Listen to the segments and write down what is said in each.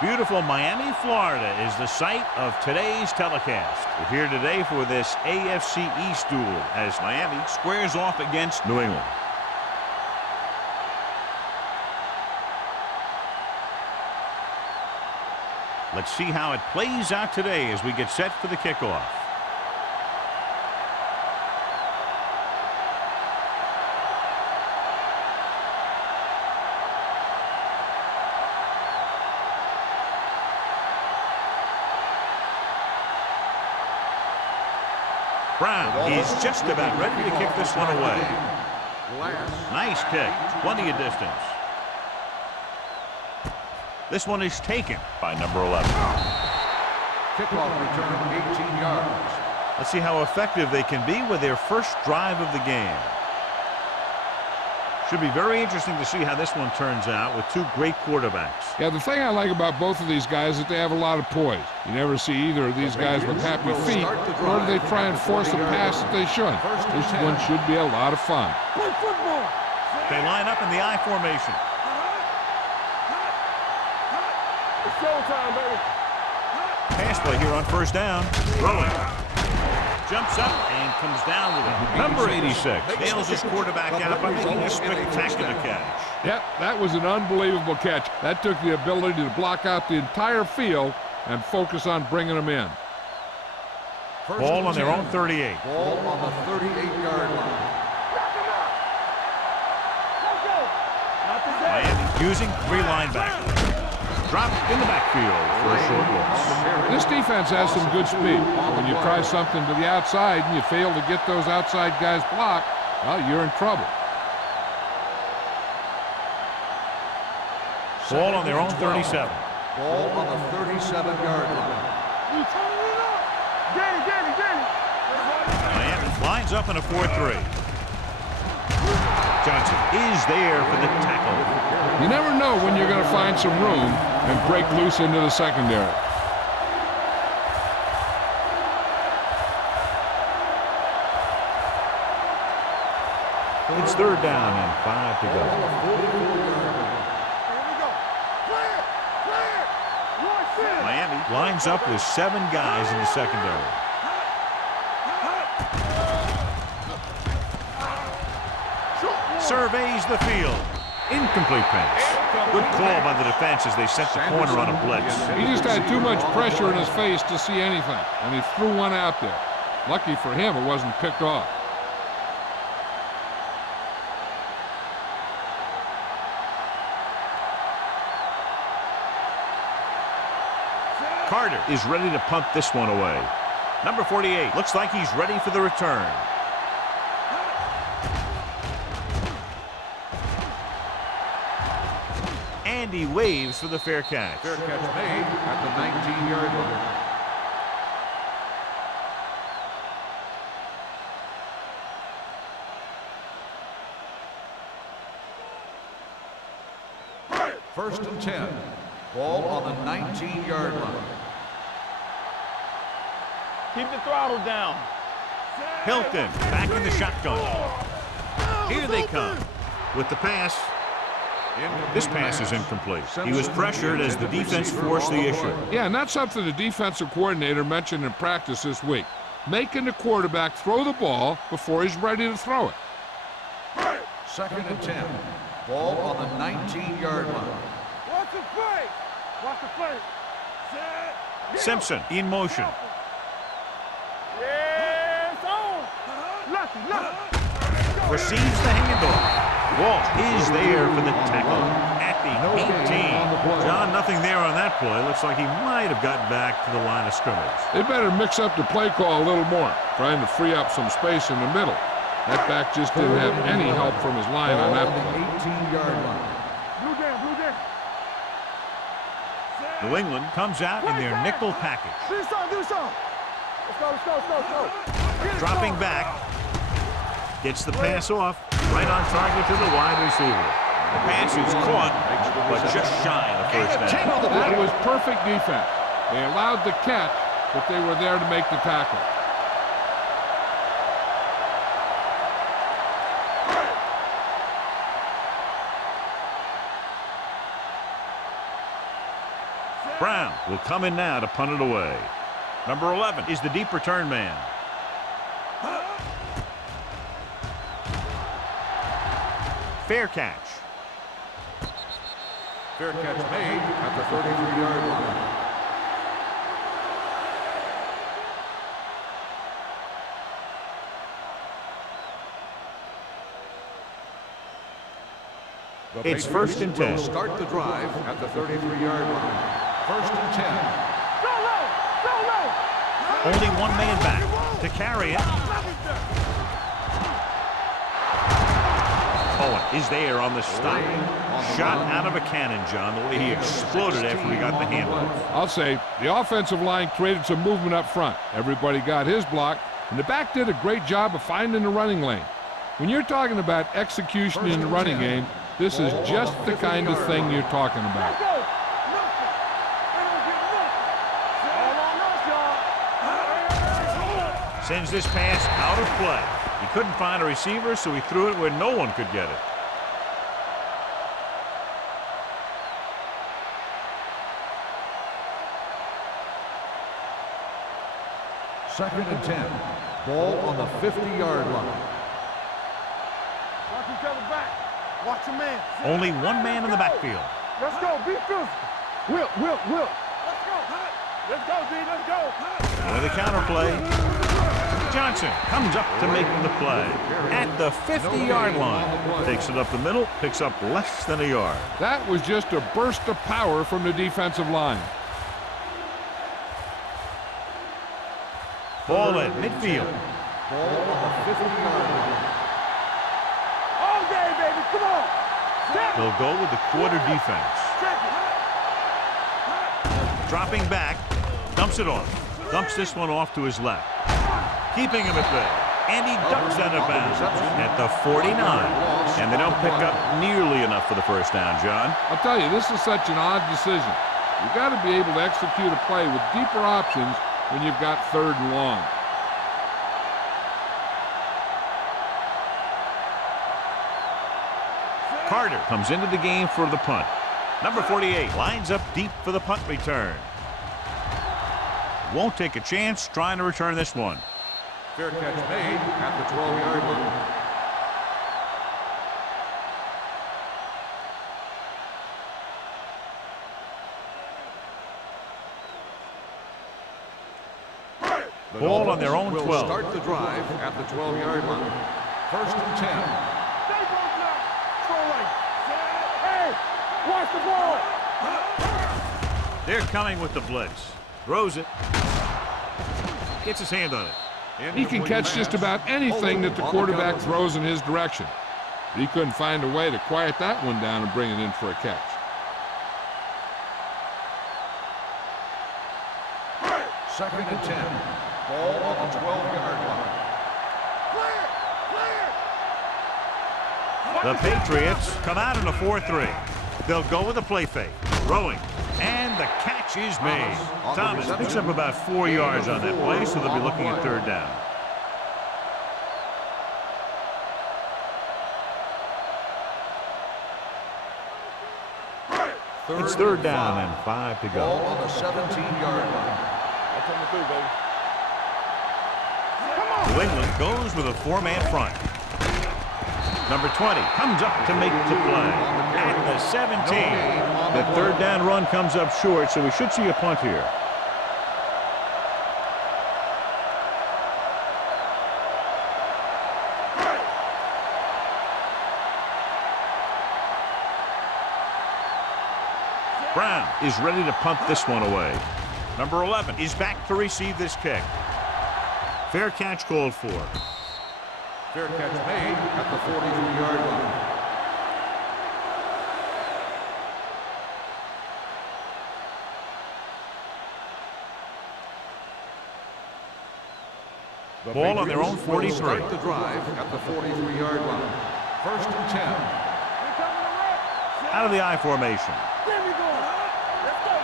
Beautiful Miami, Florida is the site of today's telecast. We're here today for this AFC East duel as Miami squares off against New England. Let's see how it plays out today as we get set for the kickoff. Brown is just about ready to kick this one away. Nice kick, plenty of distance. This one is taken by number 11. Kickoff return 18 yards. Let's see how effective they can be with their first drive of the game. Should be very interesting to see how this one turns out with two great quarterbacks. Yeah, the thing I like about both of these guys is that they have a lot of poise. You never see either of these guys with happy feet, nor do they try and force a pass that they shouldn't. This one should be a lot of fun. They line up in the I formation. It's showtime, baby. Pass play here on first down. Throwing. Jumps up and comes down with it. Number 86 nails his quarterback out by making a spectacular catch. Yep, that was an unbelievable catch. That took the ability to block out the entire field and focus on bringing them in. Ball on their own 38. Ball on the 38-yard line. Miami using three linebackers. Dropped in the backfield for a short loss. This defense has some good speed. When you try something to the outside and you fail to get those outside guys blocked, well, you're in trouble. Ball on their own 37. Ball on the 37-yard line. Miami lines up in a 4-3. Johnson is there for the tackle. You never know when you're going to find some room and break loose into the secondary. It's third down and 5 to go. Miami lines up with 7 guys in the secondary. Surveys the field. Incomplete pass. Good call by the defense as they set the corner on a blitz. He just had too much pressure in his face to see anything, and he threw one out there. Lucky for him, it wasn't picked off. Carter is ready to punt this one away. Number 48 looks like he's ready for the return. And he waves for the fair catch. Fair catch made at the 19-yard line. First and 10. Ball on the 19-yard line. Keep the throttle down. Hilton back in the shotgun. Here they come with the pass. This pass is incomplete. He was pressured as the defense forced the issue. Yeah, and that's something the defensive coordinator mentioned in practice this week. Making the quarterback throw the ball before he's ready to throw it. Second and 10. Ball on the 19-yard line. Watch the play. Watch the play. Simpson in motion. Yes, on. Lucky. Receives the handoff. Walt is there for the tackle at the 18. John, nothing there on that play. Looks like he might have gotten back to the line of scrimmage. They better mix up the play call a little more, trying to free up some space in the middle. That back just didn't have any help from his line on that play. 18-yard line. Blue down. New England comes out in their nickel package. Do something. Let's go. Dropping back. Gets the pass off. Right on target to the wide receiver. The pass is caught, but just shy of the first down. That was perfect defense. They allowed the catch, but they were there to make the tackle. Brown will come in now to punt it away. Number 11 is the deep return man. Fair catch. Fair catch made at the 33-yard line. It's 1st and 10. Start the drive at the 33-yard line. 1st and 10. Go low! Go low! Only one man back to carry it. Owen is there on the stop. Shot out of a cannon, John, the way he exploded after he got the handle. I'll say the offensive line created some movement up front. Everybody got his block, and the back did a great job of finding the running lane. When you're talking about execution in the running game, this is just the kind of thing you're talking about. Sends this pass out of play. He couldn't find a receiver, so he threw it where no one could get it. Second and 10. Ball on the 50-yard line. Watch each other back. Watch your man. Only one man in the backfield. Let's go. Be physical. Will. Let's go. Let's go, D. Let's go. With a counter play. Johnson comes up to make the play at the 50-yard line. Takes it up the middle, picks up less than a yard. That was just a burst of power from the defensive line. Ball at midfield. Ball on the 50-yard line. All day, baby. Come on. They'll go with the quarter defense. Dropping back, dumps it off. Dumps this one off to his left. Keeping him at bay. And he ducks out of bounds at the 49. And they don't pick up nearly enough for the first down, John. I'll tell you, this is such an odd decision. You've got to be able to execute a play with deeper options when you've got 3rd and long. Carter comes into the game for the punt. Number 48 lines up deep for the punt return. Won't take a chance trying to return this one. Fair catch made at the 12-yard line. Ball on their own 12. Will start the drive at the 12-yard line. 1st and 10. Stay close now. Throw right. Hey, watch the ball. They're coming with the blitz. Throws it. Gets his hand on it. He can catch just about anything that the quarterback throws in his direction. But he couldn't find a way to quiet that one down and bring it in for a catch. Second and 10. Ball on the 12-yard line. The Patriots come out in a 4-3. They'll go with a play fake. Throwing. And the catch is made. Thomas picks up about 4 yards on that play, so they'll be looking at 3rd down. It's 3rd down and 5 to go. Ball on the 17-yard line. That's coming through, baby. New England goes with a 4-man front. Number 20 comes up to make the play at the 17. The 3rd down run comes up short, so we should see a punt here. Brown is ready to punt this one away. Number 11 is back to receive this kick. Fair catch called for. Fair catch made at the 43-yard line. Ball on their own 43. Start the drive at the 43-yard line. 1st and 10. Out of the I formation. There we go. Let's go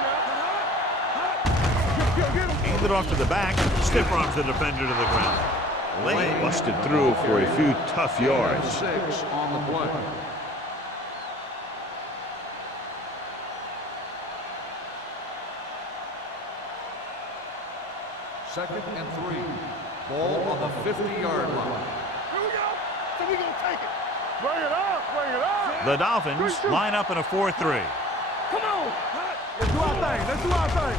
now. Hand it off to the back. Stiff arms the defender to the ground. Lane busted through for a few tough yards. 6 on the play. Second and 3. Ball on the 50-yard line. Here we go. So we gonna take it. Bring it up. Bring it up. The Dolphins line up in a 4-3. Come on. Let's do our thing. Let's do our thing.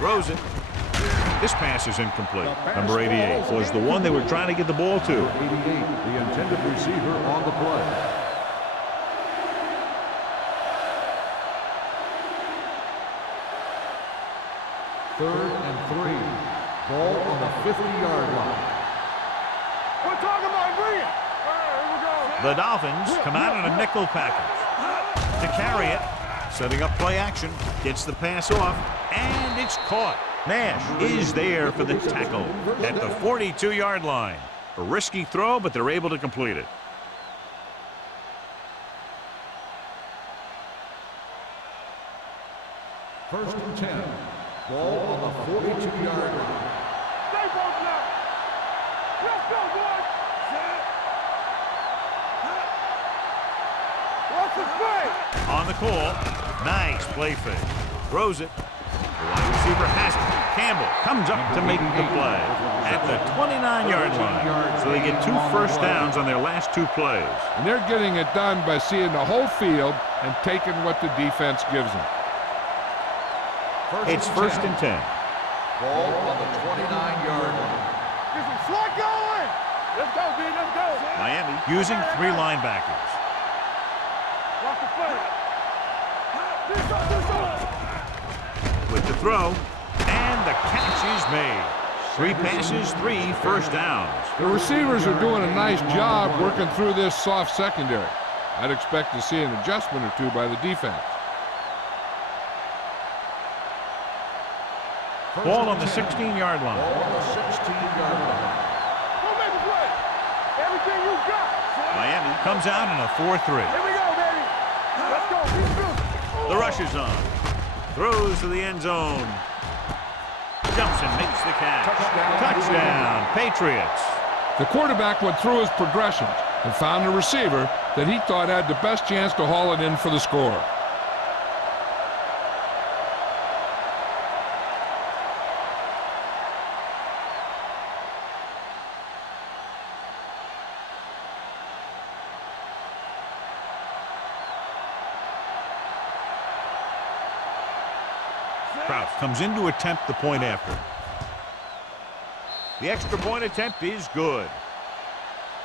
Throws it. This pass is incomplete. Number 88 was the one they were trying to get the ball to. 88, the intended receiver on the play. Third and 3. Ball on the 50-yard line. We're talking about bring it. All right, here we go. The Dolphins come out in a nickel package. To carry it, setting up play action, gets the pass off, and it's caught. Nash is there for the tackle at the 42-yard line. A risky throw, but they're able to complete it. First and 10. Ball on the 42-yard line. Stay both now. Let's go, boys. What's the play? On the call, nice play fake. Throws it. The wide receiver has it. Campbell comes up to make the play at the 29-yard line. So they get 2 first downs on their last 2 plays. And they're getting it done by seeing the whole field and taking what the defense gives them. It's first and 10. Ball on the 29-yard line. Get some slack going. Let's go, B. Let's go. Miami using 3 linebackers. Watch the play. This up. With the throw, and the catch is made. 3 passes, 3 first downs. The receivers are doing a nice job working through this soft secondary. I'd expect to see an adjustment or 2 by the defense. Ball on the 16-yard line. Ball on the 16-yard line. Go make a play. Everything you got. Miami comes out in a 4-3. Here we go, baby. Let's go. Keep moving. The rush is on. Throws to the end zone. Jumps and makes the catch. Touchdown, Patriots. The quarterback went through his progressions and found a receiver that he thought had the best chance to haul it in for the score. Kraus comes in to attempt the point after. The extra point attempt is good.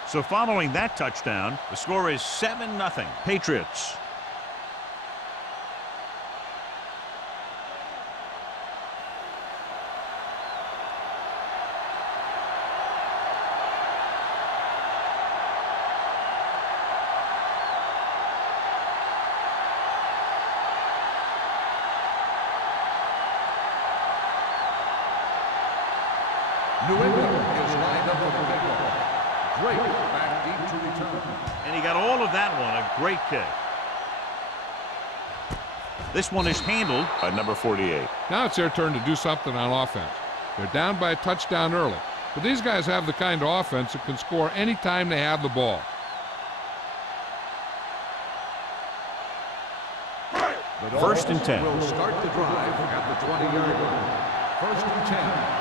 So following that touchdown, the score is 7-0 Patriots. New England is lined up for the kickoff. Drake back deep to return. And he got all of that one, a great kick. This one is handled by number 48. Now it's their turn to do something on offense. They're down by a touchdown early, but these guys have the kind of offense that can score any time they have the ball. First and 10. Will start the drive at the 20-yard line. First and 10.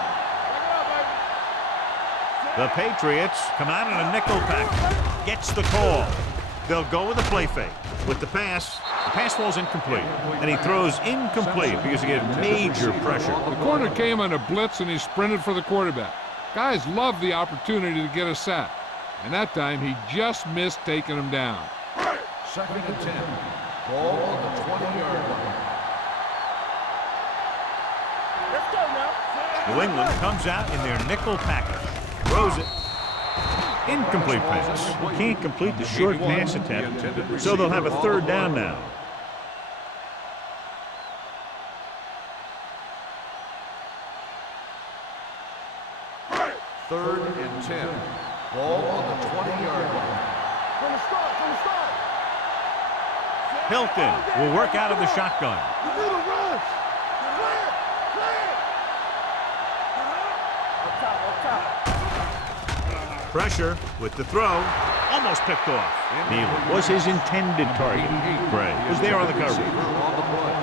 The Patriots come out in a nickel pack. Gets the call. They'll go with a play fake. With the pass falls incomplete. And he throws incomplete because he get major pressure. The corner came on a blitz and he sprinted for the quarterback. Guys love the opportunity to get a sack. And that time he just missed taking him down. Second and 10. Ball on the 20-yard line. Let's go now. New England comes out in their nickel package. Throws it. Incomplete pass. Can't complete the short pass attempt, so they'll have a third down now. Third and 10. Ball on the 20-yard line. From the start. Hilton will work out of the shotgun. You need a rush. Play it. Up top. Pressure with the throw. Almost picked off. Neither was his intended target. Gray was there on the coverage. On the play.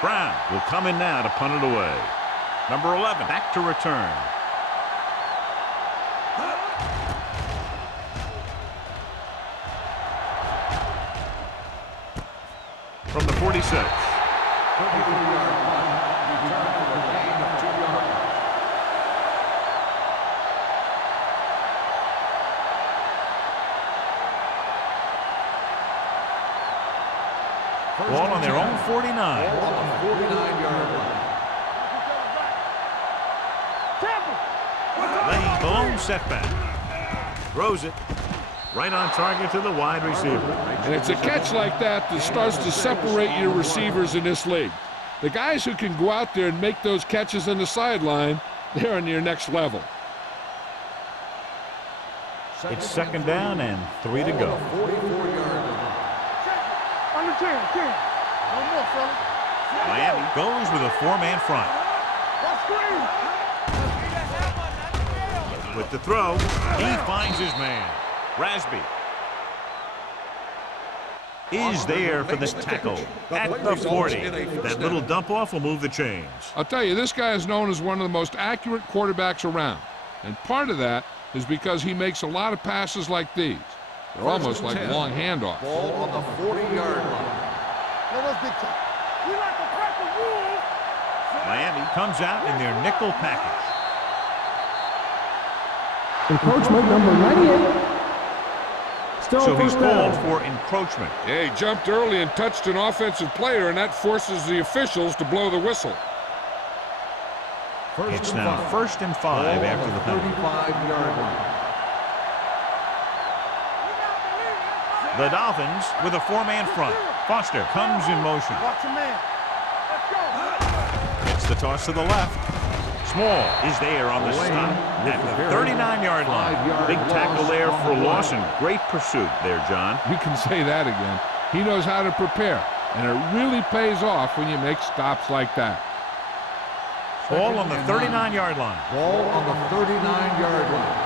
Brown will come in now to punt it away. Number 11 back to return. From the 46. 34-yard punt. Return for a gain of 2 yards. Ball on their own 49. Ball on the 49-yard line. Lane, the lone setback. Throws it. Right on target to the wide receiver. And it's a catch like that that starts to separate your receivers in this league. The guys who can go out there and make those catches on the sideline, they're on your next level. It's second down and 3 to go. 44-yard line. Under 10. No more, fella. Miami goes with a 4-man front. Watch screen. With the throw, he finds his man. Rasby is there for the tackle at the 40. That little dump off will move the chains. I'll tell you, this guy is known as one of the most accurate quarterbacks around. And part of that is because he makes a lot of passes like these. They're almost like long handoffs. Ball on the 40-yard line. Let us big time. We like to crack the rules. Miami comes out in their nickel package. Encroachment number 98. Still So he's first down. called for encroachment. Yeah, he jumped early and touched an offensive player, and that forces the officials to blow the whistle. It's now 1st and 5 after the penalty. 35-yard line. The Dolphins with a 4-man front. Foster comes in motion. Watch your man. Let's go. It's the toss to the left. Small is there on the stop at the 39-yard line. Big tackle there for Lawson. Great pursuit there, John. You can say that again. He knows how to prepare, and it really pays off when you make stops like that. Ball on the 39-yard line. Ball on the 39-yard line.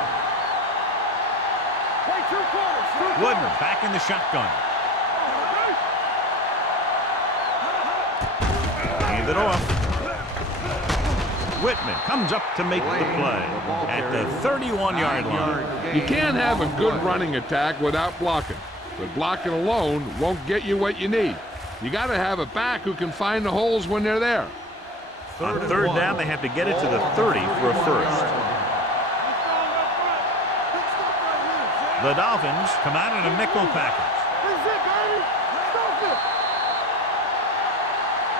Play 2 quarters. Wooden back in the shotgun. Hand it off. Whitman comes up to make the play at the 31-yard line. You can't have a good running attack without blocking, but blocking alone won't get you what you need. You got to have a back who can find the holes when they're there. On 3rd down, they have to get it to the 30 for a first. The Dolphins come out in a nickel package. That's it, baby. Stop it.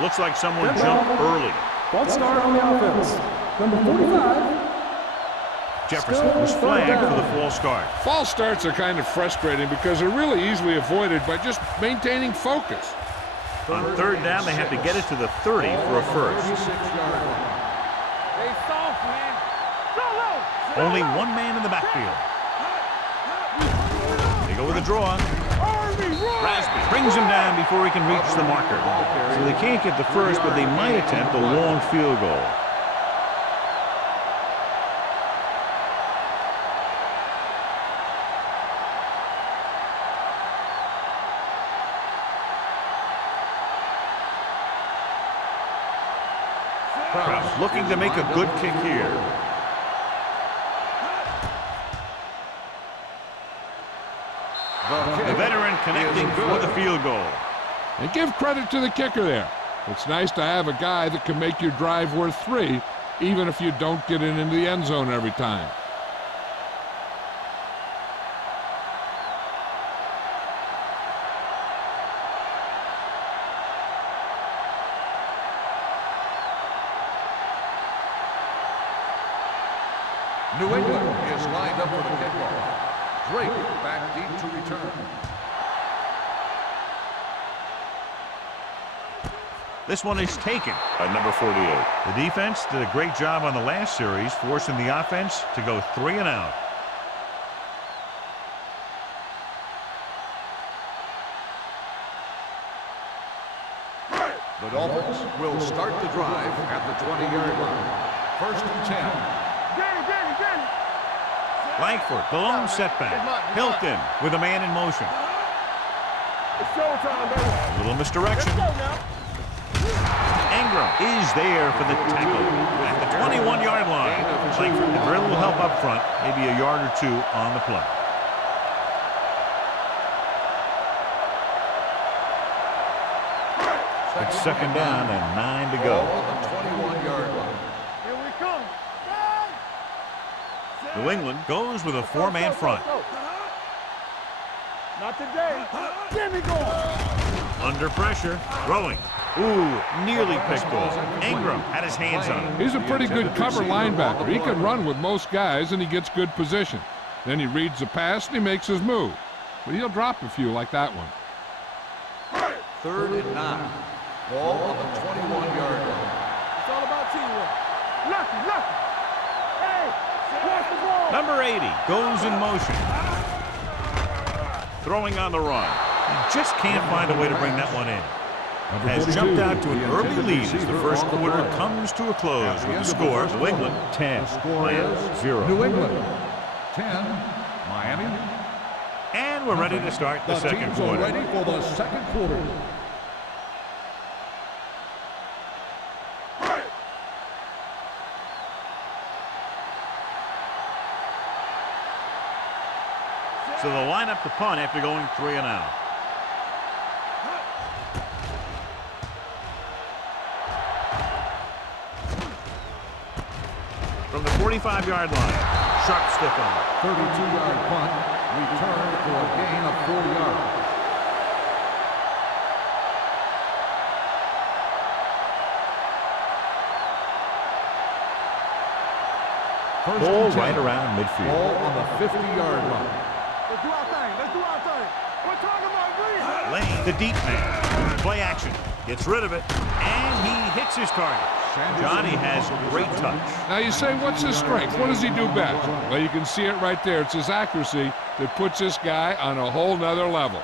Looks like someone jumped early. False start on the offense. Number 45. Jefferson was flagged for the false start. False starts are kind of frustrating because they're really easily avoided by just maintaining focus. On 3rd down, they have to get it to the 30 for a first. 36-yard line. Stay soft, man. Go low. Only one man in the backfield. They go with a draw. Rasby brings him down before he can reach the marker. So they can't get the first, but they might attempt a long field goal. Kraus looking to make a good kick here. The veteran connecting for the field goal. And give credit to the kicker there. It's nice to have a guy that can make your drive worth 3, even if you don't get it into the end zone every time. New England is lined up for the kickoff. Drake back deep to return. This one is taken by number 48. The defense did a great job on the last series, forcing the offense to go 3 and out. The Dolphins will start the drive at the 20-yard line. 1st and 10. Danny. Langford, the lone setback. Hilton with a man in motion. It's showtime, baby. A little misdirection. Let's go now. Ingram is there for the tackle at the 21-yard line. Langford, very little help up front, maybe a yard or two on the play. It's second down and 9 to go. On the 21-yard line. Here we come. New England goes with a four-man front. Not today. Jimmy going. Under pressure, throwing. Ooh, nearly picked off. Ingram had his hands on him. He's a pretty good cover linebacker. He can run with most guys, and he gets good position. Then he reads the pass, and he makes his move. But he'll drop a few like that one. 3rd and 9. Ball on the 21-yard line. It's all about teamwork. Lucky. Hey, watch the ball. Number 80 goes in motion. Throwing on the run. He just can't find a way to bring that one in. Has jumped out to an early lead as the first quarter comes to a close with the score. New England 10, Miami 0. New England 10, Miami. And we're ready to start the second Teams are quarter. ready for the second quarter. So they'll line up the punt after going 3 and out. From the 45-yard line, sharp stiff on. 32-yard punt, returned for a gain of 4 yards. Ball right around midfield. Ball on the 50-yard line. Let's do our thing. We're talking about green. Lane, the deep man. Play action. Gets rid of it. And he hits his target. Johnny has great touch. Now you say, what's his strength? What does he do best? Well, you can see it right there. It's his accuracy that puts this guy on a whole nother level.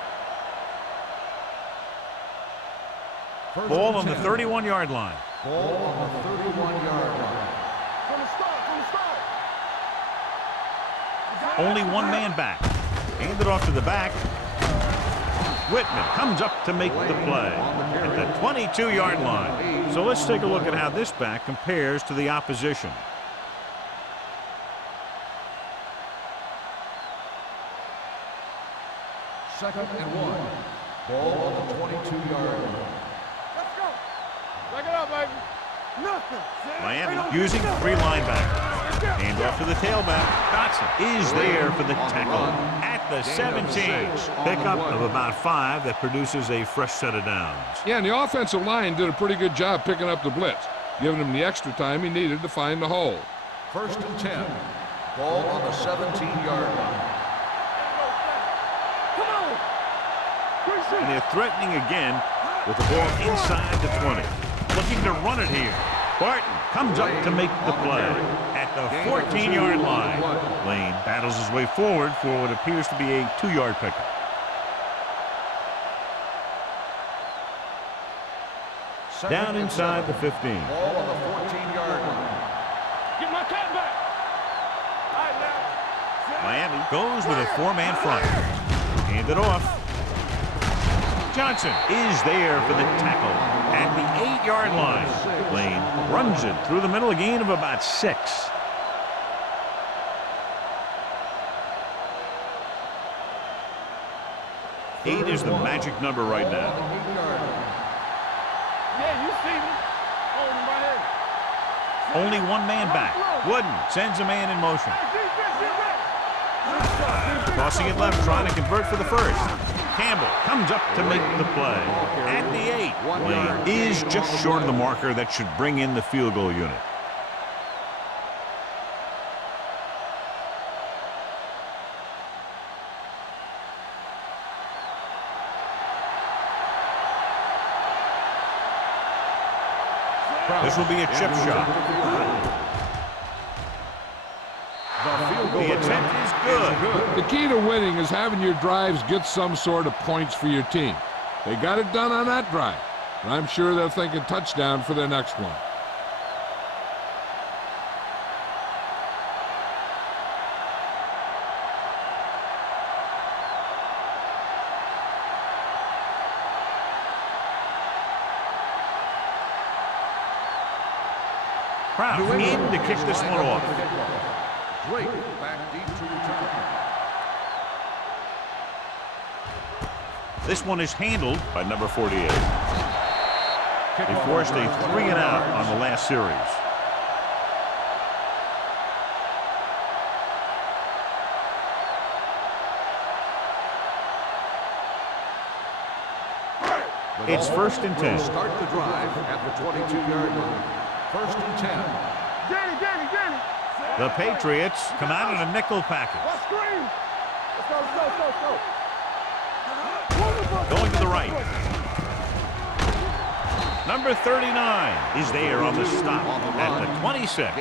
Ball on the 31-yard line. Ball on the 31-yard line. From the start. Only one man back. Hand it off to the back. Whitman comes up to make the play at the 22-yard line. So let's take a look at how this back compares to the opposition. Second and 1. Ball on the 22-yard line. Let's go. Back it up, baby. Nothing. Miami using 3 linebackers. Hand off to the tailback. Dotson is there for the tackle at the 17. Pickup of about 5 that produces a fresh set of downs. Yeah, and the offensive line did a pretty good job picking up the blitz, giving him the extra time he needed to find the hole. 1st and 10. Ball on the 17-yard line. Come on. And they're threatening again with the ball inside the 20. Looking to run it here. Barton comes up to make the play at the 14-yard line. Lane battles his way forward for what appears to be a 2-yard pickup. Down inside the 15. Ball on the 14-yard line. Get my cat back. All right, now. Miami goes with a 4-man front. Hand it off. Johnson is there for the tackle at the 8-yard line. Lane runs it through the middle, a gain of about 6. Eight is the magic number right now. Yeah, you see me. Hold him right here. Only one man back. Wooden sends a man in motion. Tossing it left, trying to convert for the first. Campbell comes up to make the play at the 8. Lane is just short of the marker that should bring in the field goal unit. This will be a chip shot. The attempt is good. The key to winning is having your drives get some sort of points for your team. They got it done on that drive, and I'm sure they're thinking touchdown for their next one. Kraft in to kick this one off. Drake back deep to return. This one is handled by number 48. He forced a 3-and-out on the last series. It's 1st and 10. Start the drive at the 22-yard line. 1st and 10. Danny. The Patriots come out in a nickel package. Let's screen. Let's go. Going to the right. Number 39 is there on the stop at the 26.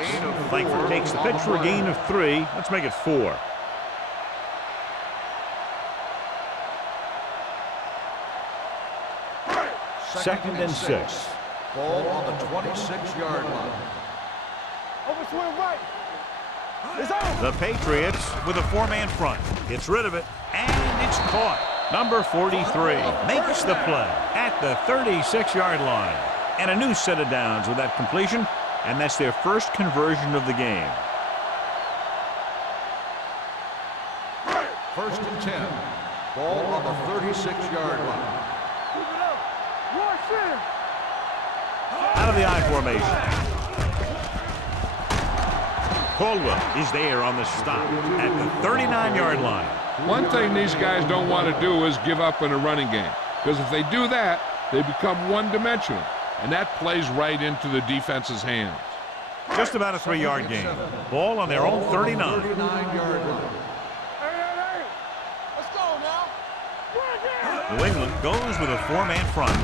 Langford takes the pitch for a gain of 3. Let's make it 4. Second and 6. Ball on the 26-yard line. Overswing right. It's out. The Patriots with a 4-man front. Gets rid of it, and it's caught. Number 43 makes the play at the 36-yard line. And a new set of downs with that completion, and that's their first conversion of the game. 1st and 10. Ball on the 36-yard line. Out of the I formation. Caldwell is there on the stop at the 39-yard line. One thing these guys don't want to do is give up in a running game, because if they do that, they become one-dimensional, and that plays right into the defense's hands. Just about a 3-yard gain. Ball on their own 39. 39-yard line. Hey. Let's go now. New England goes with a 4-man front.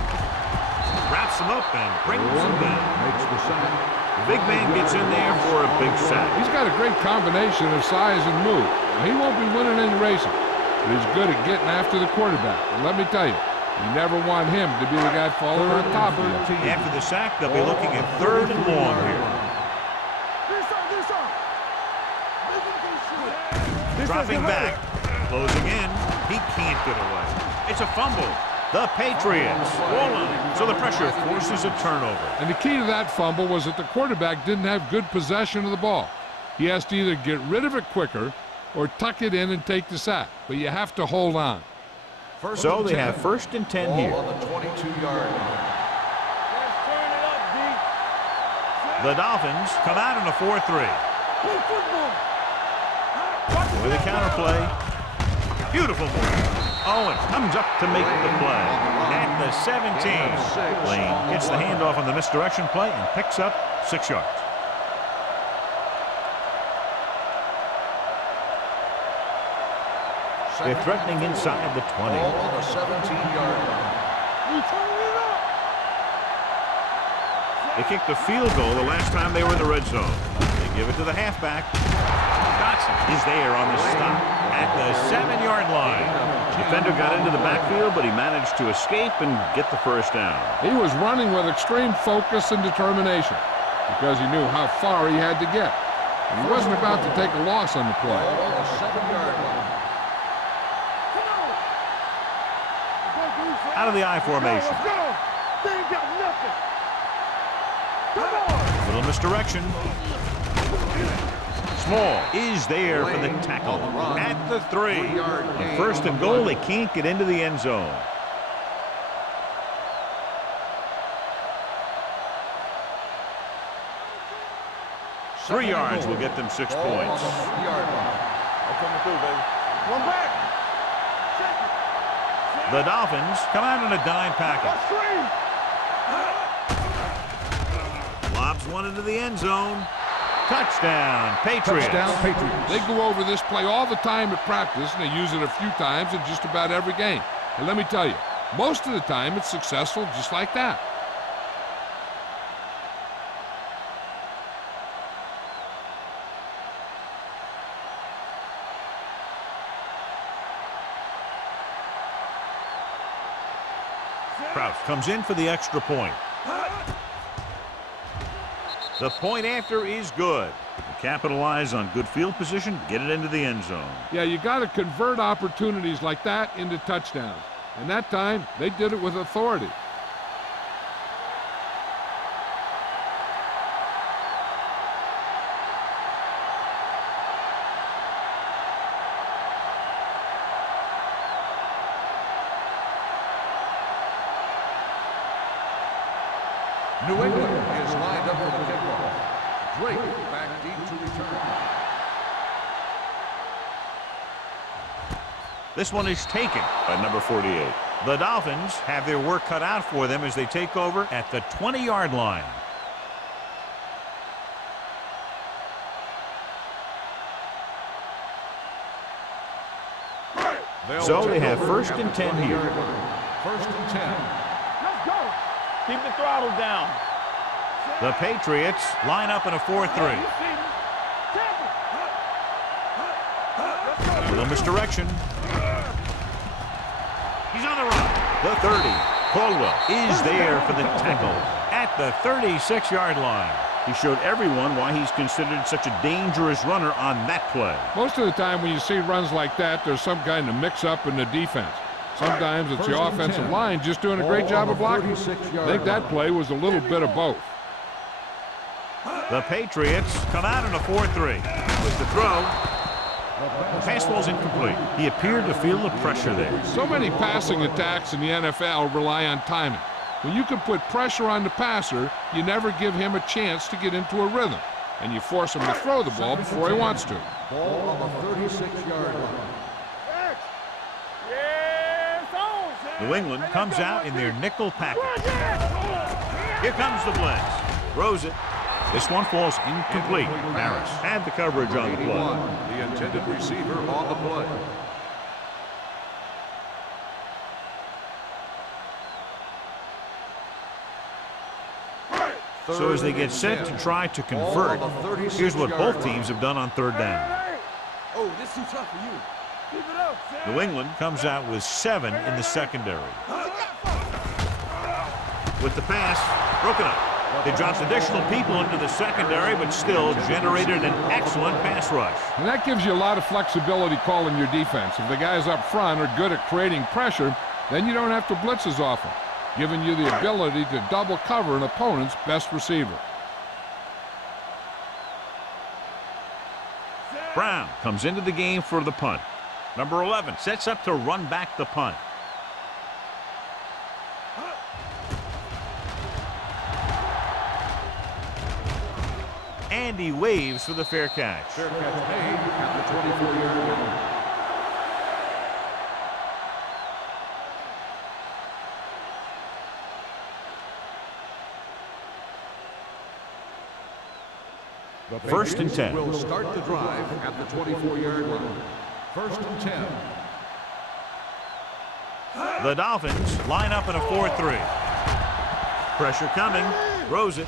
Wraps him up and brings him down. Makes the sack. The big man gets in there for a big sack. He's got a great combination of size and move. Now, he won't be winning any races, but he's good at getting after the quarterback. And let me tell you, you never want him to be the guy falling on top of you. After the sack, they'll be looking at 3rd and long here. Dropping back, closing in. He can't get away. It's a fumble. The Patriots ball line, so the pressure forces a turnover. And the key to that fumble was that the quarterback didn't have good possession of the ball. He has to either get rid of it quicker or tuck it in and take the sack. But you have to hold on. So they have 1st and 10 here. On the 22-yard line. The Dolphins come out in a 4-3. With a counterplay. Beautiful move. Owen comes up to make the play at the 17. Lane gets the handoff on the misdirection play and picks up 6 yards. They're threatening inside the 20. Ball on the 17-yard line. They kicked a field goal the last time they were in the red zone. They give it to the halfback. Johnson is there on the stop at the 7-yard line. Defender got into the backfield, but he managed to escape and get the first down. He was running with extreme focus and determination because he knew how far he had to get. And he wasn't about to take a loss on the play. Ball on the 7-yard line. Out of the I formation. Little misdirection. Small is there for the tackle at the 3. On 1st and goal, they can't get into the end zone. Three yards will get them 6 points. One back. The Dolphins come out in a dime package. Lobs one into the end zone. Touchdown, Patriots. Touchdown, Patriots. They go over this play all the time at practice, and they use it a few times in just about every game. And let me tell you, most of the time it's successful just like that. Kraus comes in for the extra point. The point after is good. Capitalize on good field position, get it into the end zone. Yeah, you got to convert opportunities like that into touchdowns. And that time, they did it with authority. New England is lined up for the kickoff. Drake back deep to return. This one is taken by number 48. The Dolphins have their work cut out for them as they take over at the 20-yard line. So they have first and 10 here. First and 10. Let's go. Keep the throttle down. The Patriots line up in a 4-3. A little misdirection. He's on the run. The 30. Caldwell is there for the tackle at the 36-yard line. He showed everyone why he's considered such a dangerous runner on that play. Most of the time when you see runs like that, there's some kind of mix-up in the defense. Sometimes it's the offensive line just doing a great job of blocking. I think that play was a little bit of both. The Patriots come out in a 4-3. With the throw, the pass ball's incomplete. He appeared to feel the pressure there. So many passing attacks in the NFL rely on timing. When you can put pressure on the passer, you never give him a chance to get into a rhythm, and you force him to throw the ball before he wants to. Ball on the 36-yard line. New England comes out in their nickel package. Here comes the blitz. Throws it. This one falls incomplete. Harris had the coverage on the play. The intended receiver on the play. So as they get set to try to convert, here's what both teams have done on third down. Oh, this is too tough for you. Keep it up, Sam. New England comes out with 7 in the secondary. With the pass, broken up. They dropped additional people into the secondary, but still generated an excellent pass rush. And that gives you a lot of flexibility calling your defense. If the guys up front are good at creating pressure, then you don't have to blitz as often, giving you the ability to double cover an opponent's best receiver. Brown comes into the game for the punt. Number 11 sets up to run back the punt. And he waves for the fair catch. Fair catch made at the 24-yard line. First and 10. Will start the drive at the 24-yard line. First and 10. The Dolphins line up in a 4-3. Pressure coming. Throws it.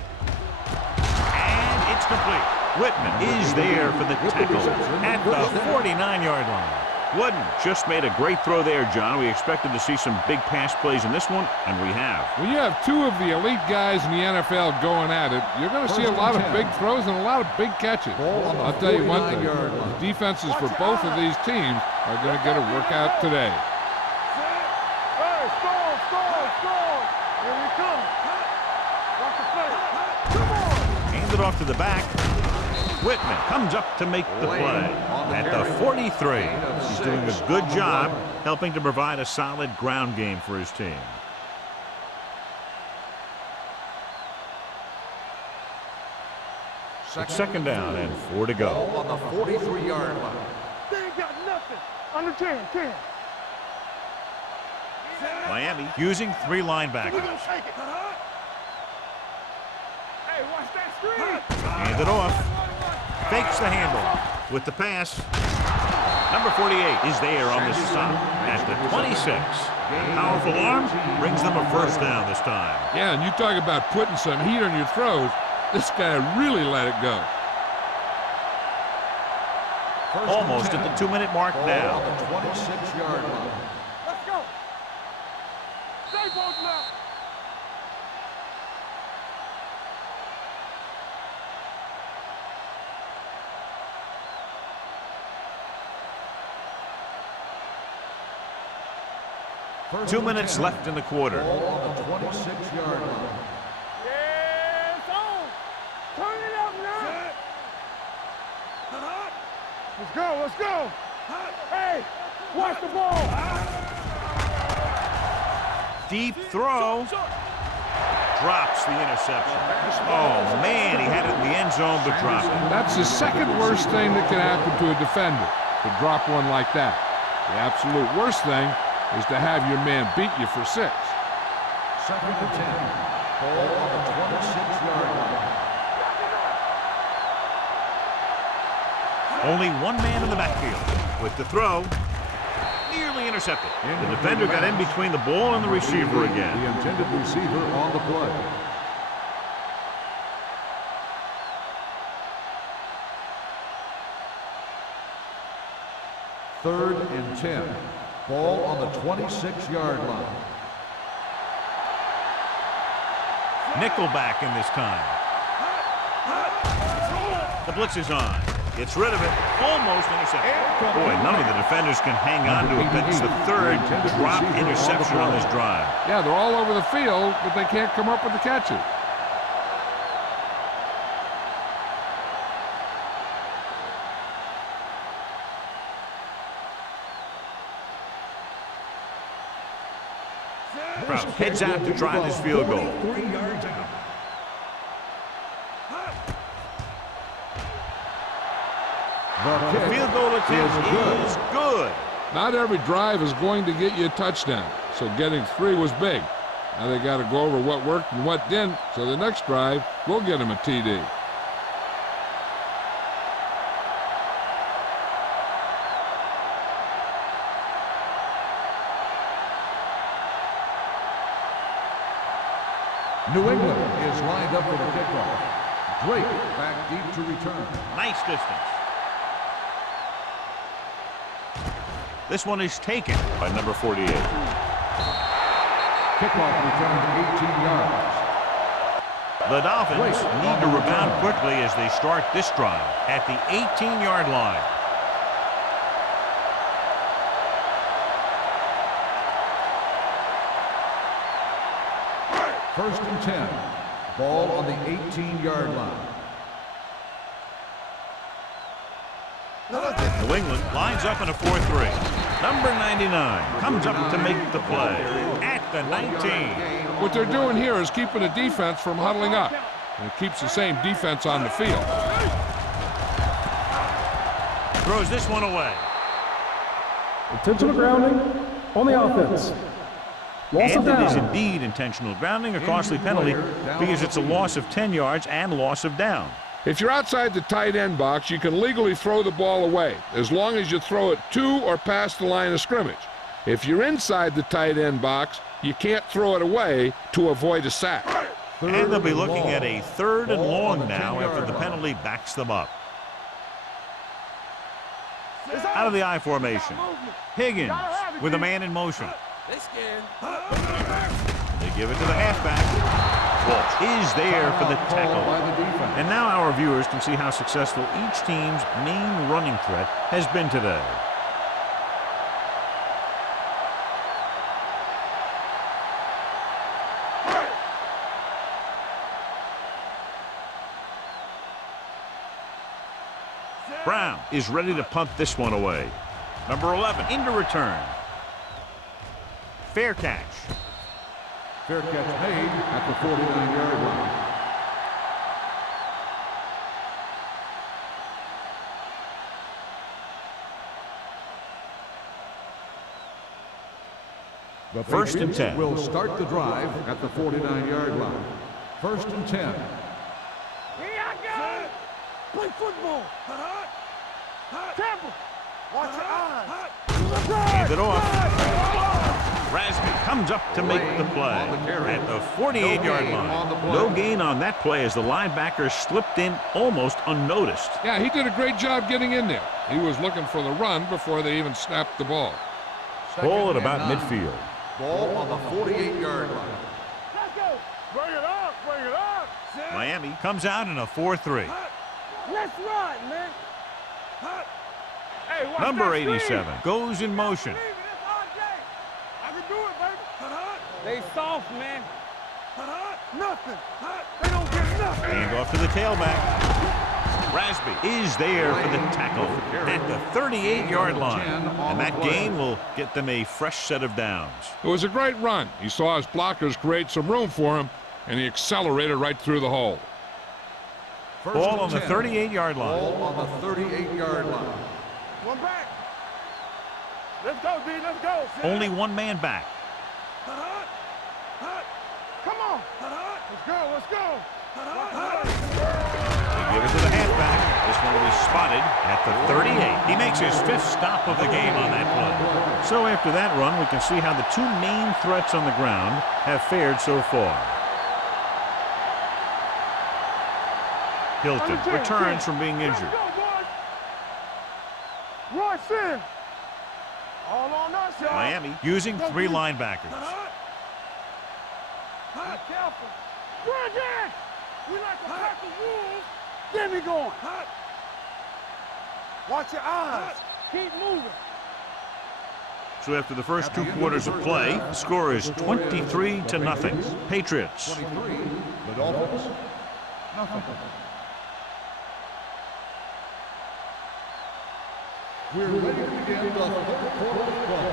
And it's complete. Whitman is there for the tackle at the 49-yard line. Wooden just made a great throw there, John. We expected to see some big pass plays in this one, and we have. When you have two of the elite guys in the NFL going at it, you're going to see a lot of big throws and a lot of big catches. I'll tell you one thing, the defenses for both of these teams are going to get a workout today. Hey, score. Here we come. Watch the play. Come on. Hand it off to the back. Whitman comes up to make the play at the 43. He's doing a good job helping to provide a solid ground game for his team. It's second down and 4 to go. Ball on the 43-yard line. They ain't got nothing. Under 10. Miami using 3 linebackers. We're gonna shake it. Hey, watch that screen. Hand it off. Fakes the handle with the pass. Number 48 is there on the stop at the 26. A powerful arm brings them a first down this time. Yeah, and you talk about putting some heat on your throws. This guy really let it go. Almost at the 2-minute mark now. On the 26-yard line. Let's go. Stay both left. First 2 and minutes 10. left in the quarter. Ball on the 26-yard line. Yes, on. Turn it up now. Let's go. Hey, watch the ball. Deep throw. drops the interception. Oh, man, he had it in the end zone, but dropped it. That's the second worst thing that can happen to a defender, to drop one like that. The absolute worst thing is to have your man beat you for 6. 2nd and 10. Ball on the 26-yard line. Only one man in the backfield. With the throw, nearly intercepted. The defender got in between the ball and the receiver again. The intended receiver on the play. Third and 10. Ball on the 26-yard line. Nickelback in this time. The blitz is on. Gets rid of it. Almost intercepted. Boy, none of the defenders can hang on to it. That's the third drop interception on this drive. Yeah, they're all over the field, but they can't come up with the catches. Brown heads out to try this field goal. 3 yards out. The field goal attempt is good. Not every drive is going to get you a touchdown, so getting 3 was big. Now they got to go over what worked and what didn't, so the next drive will get them a TD. New England is lined up for the kickoff. Drake back deep to return. Nice distance. This one is taken by number 48. Kickoff return 18 yards. The Dolphins need to rebound quickly as they start this drive at the 18-yard line. First and 10. Ball on the 18-yard line. New England lines up in a 4-3. Number 99 comes up to make the play at the 19. What they're doing here is keeping the defense from huddling up, and it keeps the same defense on the field. Throws this one away. Intentional grounding on the offense. Loss of And it is down. indeed intentional grounding, a costly penalty because it's a loss of 10 yards and loss of down. If you're outside the tight end box, you can legally throw the ball away, as long as you throw it to or past the line of scrimmage. If you're inside the tight end box, you can't throw it away to avoid a sack. And they'll be looking at a 3rd and long now after the penalty backs them up. Out of the I formation. Higgins with a man in motion. They give it to the halfback. Walsh is there for the tackle. And now our viewers can see how successful each team's main running threat has been today. Brown is ready to punt this one away. Number 11 into return. Fair catch. Fair catch made at the 49-yard line. The First and 10. Will start the drive at the 49-yard line. First and 10. Play football. Tampa. Watch your eyes. Hand it off. Rasby comes up to make the play at the 48-yard line. No gain on that play as the linebacker slipped in almost unnoticed. Yeah, he did a great job getting in there. He was looking for the run before they even snapped the ball. Ball at about midfield. Ball on the 48-yard line. Let's go. Bring it up. Bring it up. Miami comes out in a 4-3. Let's run, man. Hey, watch Number that screen. 87 goes in motion. I can do it, baby. They soft, man. Nothing. They don't get nothing. Hand off to the tailback. Rasby is there for the tackle at the 38-yard line. And that gain will get them a fresh set of downs. It was a great run. He saw his blockers create some room for him, and he accelerated right through the hole. Ball on the 38-yard line. Ball on the 38-yard line. One back. Let's go, D. Let's go. Only one man back. Come on. Let's go. Let's go. They give it to the halfback. This one will be spotted at the 38. He makes his 5th stop of the game on that play. So after that run, we can see how the two main threats on the ground have fared so far. Hilton returns from being injured. Roy Sin. All on us, y'all. Miami using 3 linebackers. Careful. Run again. We like to pack the wolves. Get me going. Watch your eyes. Keep moving. So after the first 2 quarters of play, the score is 23-0. Patriots. 23, the Dolphins, nothing. We're ready to begin the third quarter of play.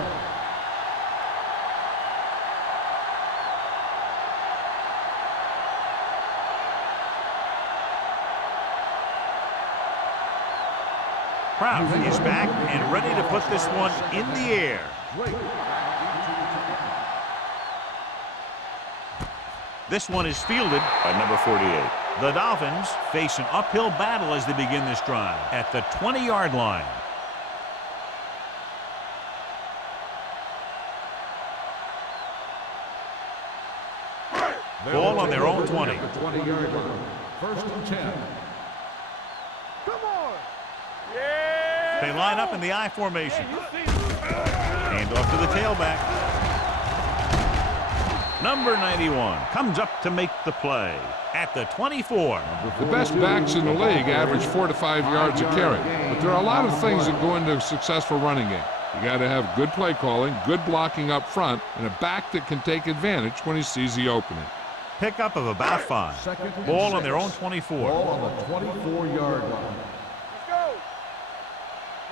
Proud is back and ready to put this one in the air. This one is fielded by number 48. The Dolphins face an uphill battle as they begin this drive at the 20-yard line. Ball on their own 20. 20-yard line. First and 10. Come on. Yeah. They line up in the I formation. Hand off to the tailback. Number 91 comes up to make the play at the 24. The best backs in the league average 4 to 5 yards a carry. But there are a lot of things that go into a successful running game. You got to have good play calling, good blocking up front, and a back that can take advantage when he sees the opening. Pickup of about 5. Ball on their own 24. Ball on the 24-yard line. Let's go.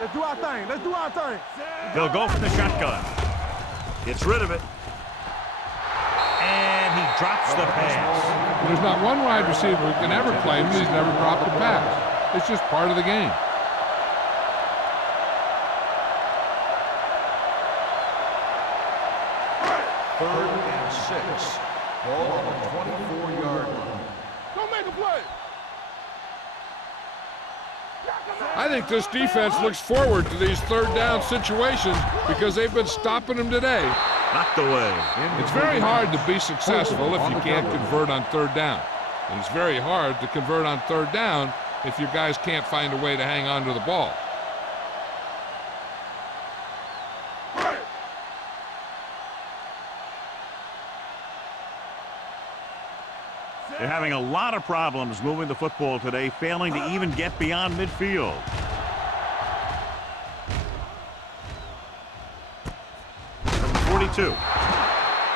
Let's do our thing. Let's do our thing. He'll go for the shotgun. Gets rid of it. And he drops the pass. There's not one wide receiver who can ever claim that he's never dropped a pass. It's just part of the game. Third and 6. Ball on the 24-yard line. Don't make a play. I think this defense looks forward to these third down situations because they've been stopping them today. Knocked away. It's very hard to be successful if you can't convert on third down. And it's very hard to convert on third down if your guys can't find a way to hang on to the ball. They're having a lot of problems moving the football today, failing to even get beyond midfield. Number 42.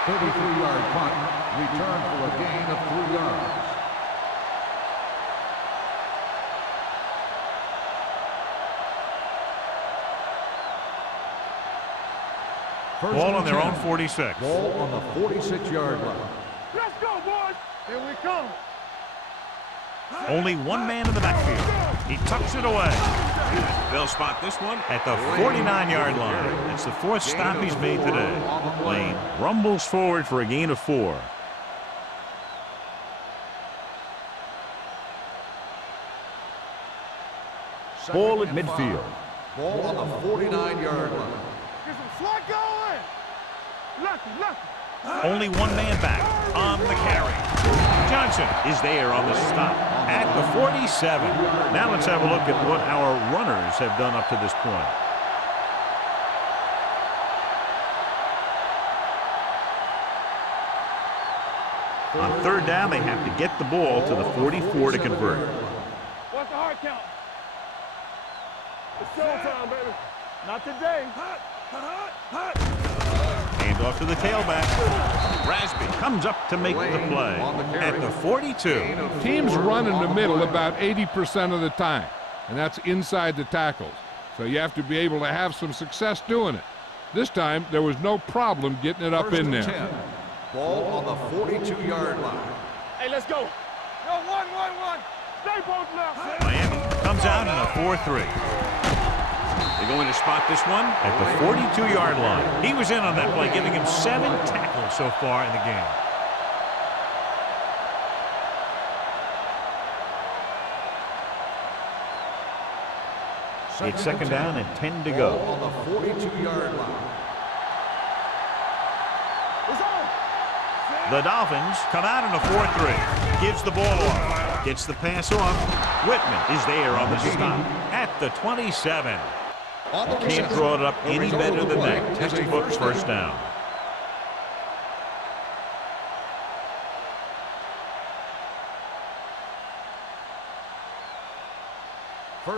33-yard punt. Return for a gain of 3 yards. Ball on their own 46. Ball on the 46-yard line. Let's go, boys. Here we come. Only one man in the backfield. He tucks it away. They'll spot this one at the 49-yard line. It's the 4th stop he's made today. Lane rumbles forward for a gain of 4. Ball at midfield. Ball on the 49-yard line. Get some slot going. Lucky. Only one man back on the carry. Johnson is there on the stop at the 47. Now let's have a look at what our runners have done up to this point. On third down, they have to get the ball to the 44 to convert. What's the hard count? It's showtime, baby. Not today. Hand off to the tailback. Rasby comes up to make the play at the 42. Teams run in the middle about 80% of the time, and that's inside the tackles. So you have to be able to have some success doing it. This time, there was no problem getting it up in there. 10. Ball on the 42-yard line. Hey, let's go. Yo, one. Stay both left. Miami comes out in a 4-3. They're going to spot this one at the 42-yard line. He was in on that play, giving him 7 tackles so far in the game. It's second down and 10 to go. On the 42-yard line. The Dolphins come out in a 4-3. Gives the ball off. Gets the pass off. Whitman is there on the stop at the 27. Can't draw it up any better than that. Textbook first down.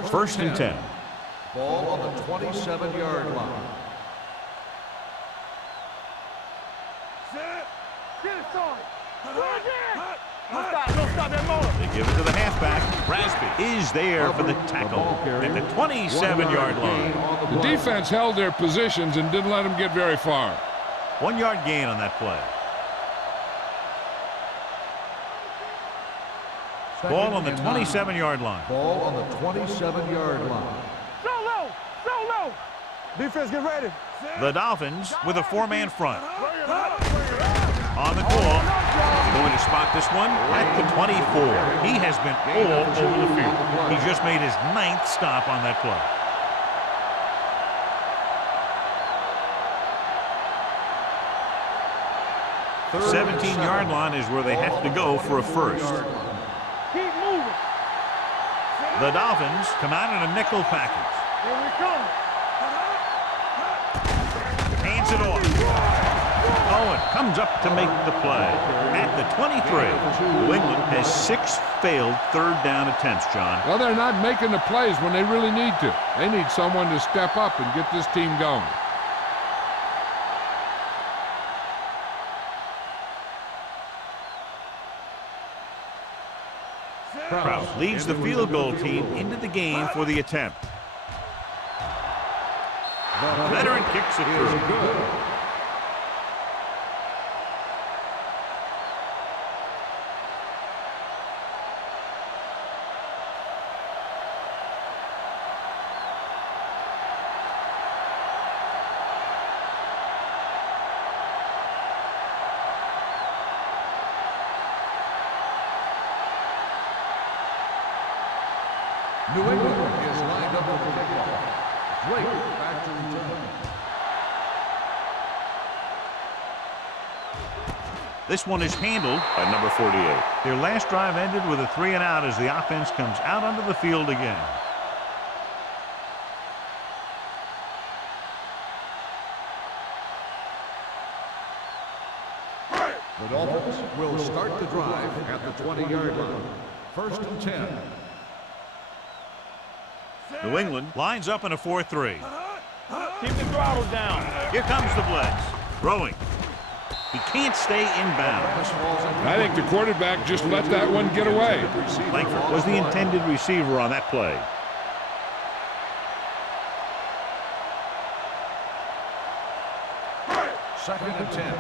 First and 10. Ball on the 27-yard line. Get it started. Don't stop that motor. They give it to the halfback. Rasby is there for the tackle at the 27-yard line. The defense held their positions and didn't let them get very far. 1-yard gain on that play. Ball on the 27-yard line. Ball on the 27-yard line. So low. Defense, get ready. The Dolphins with a 4-man front. On the call, going to spot this one at the 24. He has been all over the field. He just made his 9th stop on that play. The 17-yard line is where they have to go for a first. Keep moving. The Dolphins come out in a nickel package. Here we come. Hands it off. Owen comes up to make the play at the 23. New England has 6 failed third down attempts, John. Well, they're not making the plays when they really need to. They need someone to step up and get this team going. Krause leads the field goal team into the game for the attempt. The veteran kicks it through. New England is lined up for the kickoff. Drake back to return. This one is handled by number 48. Their last drive ended with a 3-and-out as the offense comes out onto the field again. The Dolphins will start the drive at the 20-yard line. First and 10. New England lines up in a 4-3. Keep the throttle down. Here comes the blitz. Throwing. He can't stay inbounds. I think the quarterback just let that one get away. Langford was the intended receiver on that play. Second and 10.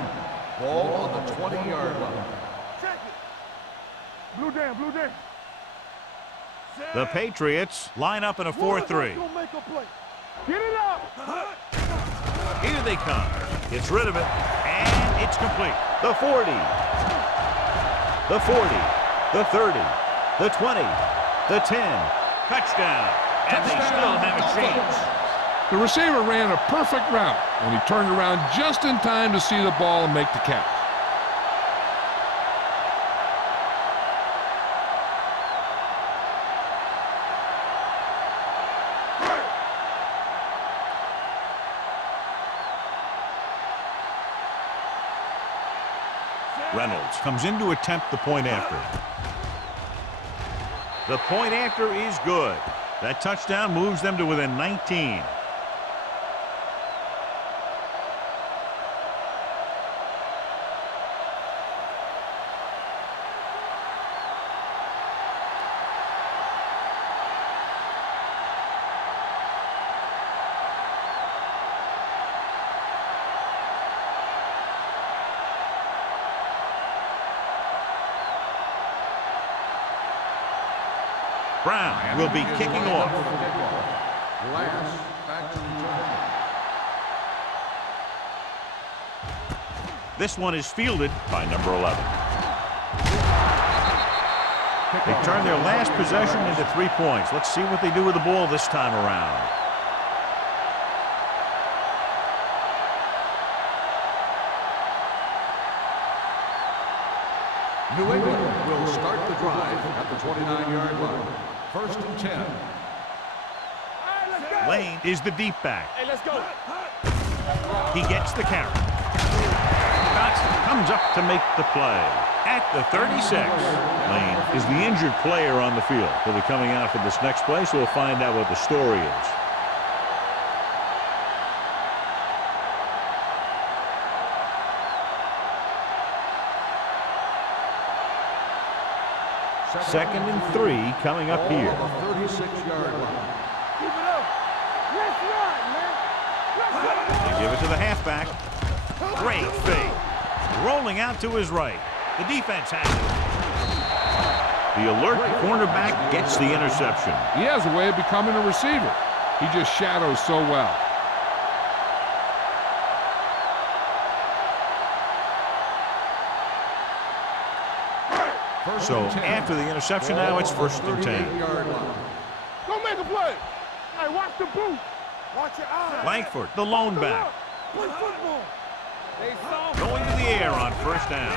Ball on the 20-yard line. Check it. Blue down. The Patriots line up in a 4-3. Get it up. Here they come. Gets rid of it, and it's complete. The 40, the 40, the 30, the 20, the 10. Touchdown, and they still have a chance. The receiver ran a perfect route, and he turned around just in time to see the ball and make the catch. Reynolds comes in to attempt the point after. The point after is good. That touchdown moves them to within 19. Brown will be kicking off. Glass back to return. This one is fielded by number 11. They turn their last possession into 3 points. Let's see what they do with the ball this time around. New England will start the drive at the 29-yard line. 1st and 10. Lane is the deep back. Hey, let's go. He gets the carry. Johnson comes up to make the play. At the 36, Lane is the injured player on the field. He'll be coming out for this next play, so we'll find out what the story is. Second and 3 coming up here. On the 36-yard line. Keep it up. Let's run, man. Let's go. They give it to the halfback. Great fake. Rolling out to his right. The defense has it. The alert cornerback gets the interception. He has a way of becoming a receiver. He just shadows so well. So after the interception, now it's 1st and 10. Go make a play. Hey, watch the boot. Watch your eyes. Langford, the lone back. Play football. They soft. Going to the air on 1st down.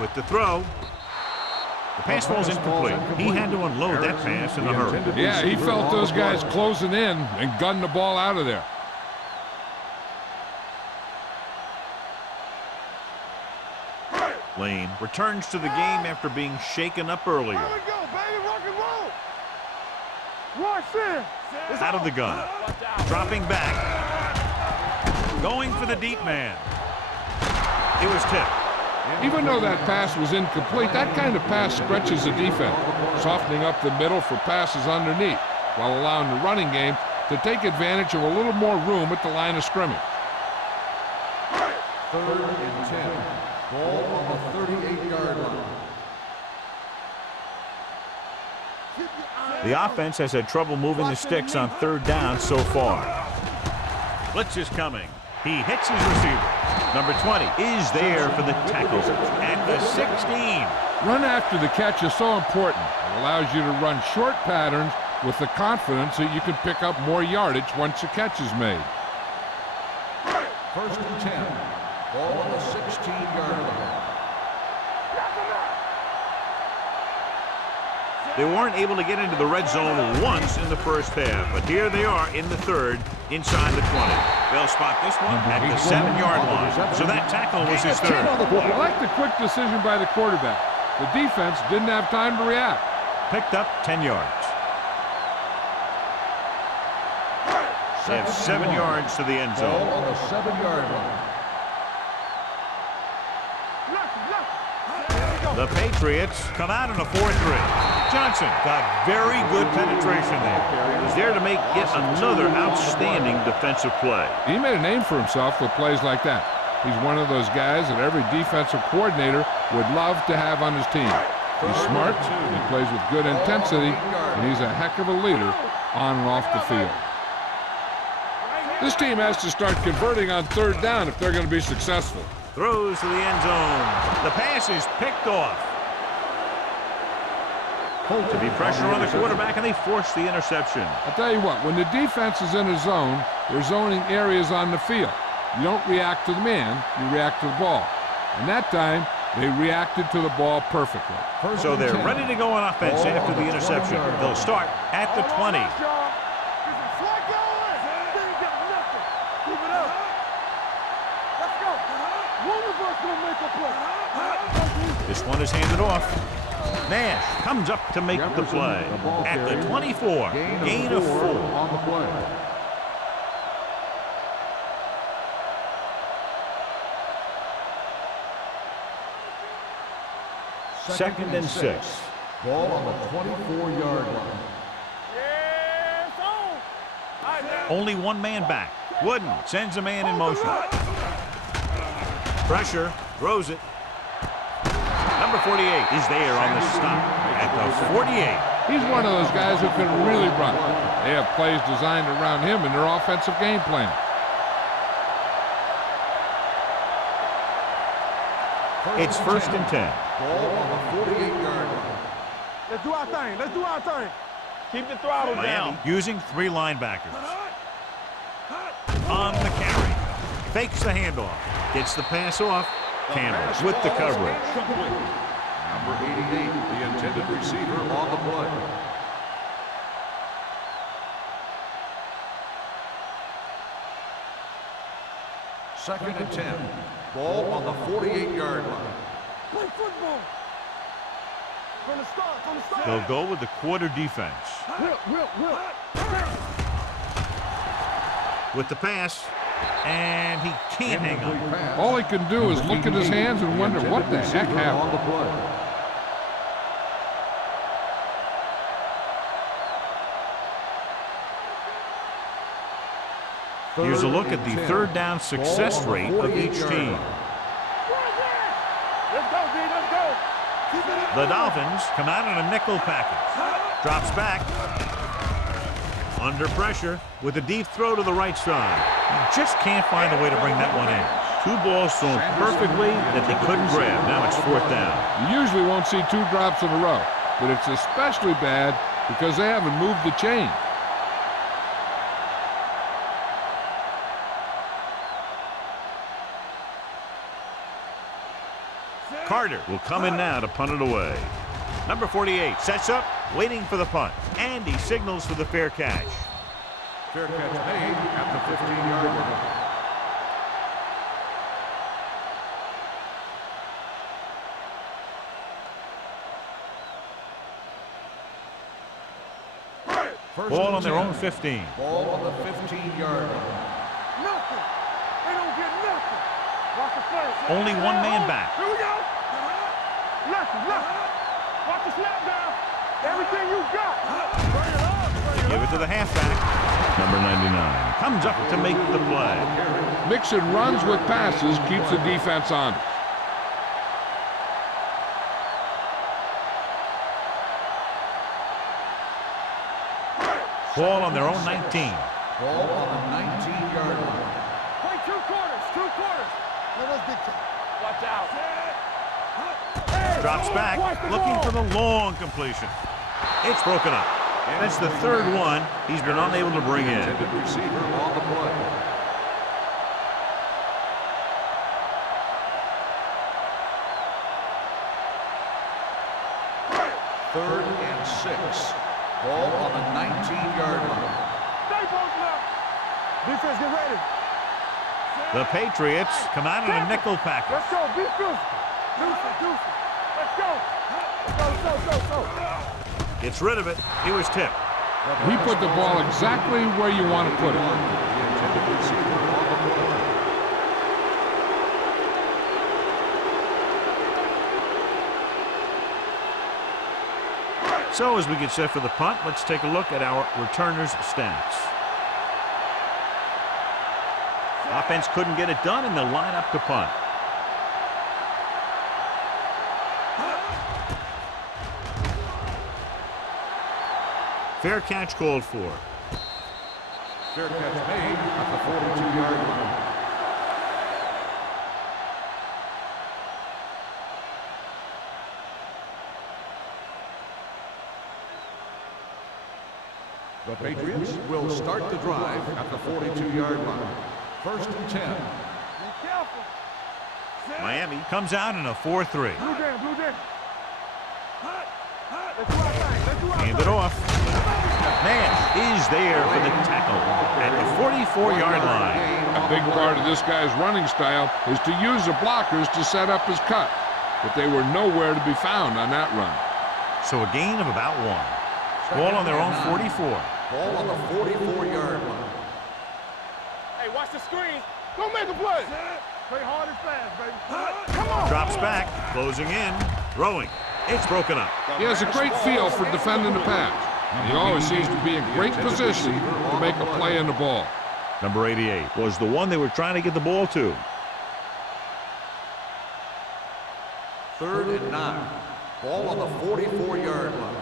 With the throw. The pass falls incomplete. He had to unload that pass in a hurry. Yeah, he felt those guys closing in and gunned the ball out of there. Lane returns to the game after being shaken up earlier. There we go, baby. Rock and roll. Watch this. Out of the gun. Dropping back. Going for the deep man. It was tipped. Even though that pass was incomplete, that kind of pass stretches the defense, softening up the middle for passes underneath, while allowing the running game to take advantage of a little more room at the line of scrimmage. 3rd and 10. Ball on the 38-yard line. The offense has had trouble moving the sticks on 3rd down so far. Blitz is coming. He hits his receiver. Number 20 is there for the tackle at the 16. Run after the catch is so important. It allows you to run short patterns with the confidence that you can pick up more yardage once the catch is made. 1st and 10. Ball on the 16-yard line. They weren't able to get into the red zone once in the first half, but here they are in the 3rd, inside the 20. They'll spot this one at the 7-yard line. So that tackle was his 3rd. I like the quick decision by the quarterback. The defense didn't have time to react. Picked up 10 yards. They have 7 yards to the end Ball zone. on the 7-yard line. The Patriots come out in a 4-3. Johnson got very good penetration there. He's there to make yet another outstanding defensive play. He made a name for himself with plays like that. He's one of those guys that every defensive coordinator would love to have on his team. He's smart, he plays with good intensity, and he's a heck of a leader on and off the field. This team has to start converting on 3rd down if they're going to be successful. Throws to the end zone. The pass is picked off. To be pressure on the quarterback, and they force the interception. I'll tell you what, when the defense is in a zone, they're zoning areas on the field. You don't react to the man, you react to the ball. And that time, they reacted to the ball perfectly. So they're ready to go on offense after the interception. They'll start at the 20. This one is handed off. Nash comes up to make the play at the 24. Gain of 4 on the play. Second and 6. Ball on the 24-yard line. Only one man back. Wooden sends a man in motion. Pressure, throws it. Number 48 is there on the stop at the 48. He's one of those guys who can really run. They have plays designed around him in their offensive game plan. It's 1st and 10. Ball on the 48-yard line. Let's do our thing. Let's do our thing. Keep the throttle Miami down. using 3 linebackers. On the carry. Fakes the handoff. Gets the pass off. Campbell with the coverage. Number 88, the intended receiver on the play. Second and 10. Ball on the 48-yard line. Play football. From the start, from the start. They'll go with the quarter defense. Will. With the pass. And he can't hang on. All he can do is look at his hands and wonder what the heck happened. Here's a look at the 3rd down success rate of each team. Let's go, D. Let's go. The Dolphins come out in a nickel package. Drops back. Under pressure with a deep throw to the right side. You just can't find a way to bring that one in. 2 balls thrown perfectly that they couldn't grab. Now it's 4th down. You usually won't see 2 drops in a row, but it's especially bad because they haven't moved the chain. Carter will come in now to punt it away. Number 48 sets up, waiting for the punt. And he signals for the fair catch. Fair catch made at the 15-yard line. Ball on their own 15. Ball on the 15-yard line. Nothing. They don't get nothing. Watch the play. Only 1 man back. Here we go. Nothing. Watch the snap down. Everything you got. Bring it up. Give it to the halfback. Number 99 comes up to make the play. Mixing runs with passes keeps the defense on. Ball on their own 19. Ball on the 19-yard line. Play 2 quarters. 2 quarters. Let us dictate. Watch out. Drops back, looking for the long completion. It's broken up. That's the 3rd one he's been unable to bring in. Intended receiver on the play. Third and 6. Ball on the 19-yard line. Stay broken up. Defense, get ready. The Patriots come out in a nickel package. Let's go. Be physical. Deuce. Let's go. Go. Gets rid of it. He was tipped. He put the ball exactly where you want to put it. The intended receiver on the play. So as we get set for the punt, let's take a look at our returners' stats. Offense couldn't get it done, and they'll line up to punt. Fair catch called for. Fair catch made at the 42-yard line. The Patriots will start the drive at the 42-yard line. 1st and 10. Be careful. Miami comes out in a 4-3. Blue down. Let's do our thing. Hand it off. Man is there for the tackle at the 44-yard line. A big part of this guy's running style is to use the blockers to set up his cut, but they were nowhere to be found on that run. So a gain of about 1. Ball on their own 44. Ball on the 44-yard line. Hey, watch the screen. Don't make a play. Play hard and fast, baby. Come on. Drops back, closing in, throwing. It's broken up. He has a great feel for defending the pass. He always seems to be in great position to make a play on the ball. Number 88 was the one they were trying to get the ball to. 3rd and 9. Ball on the 44-yard line.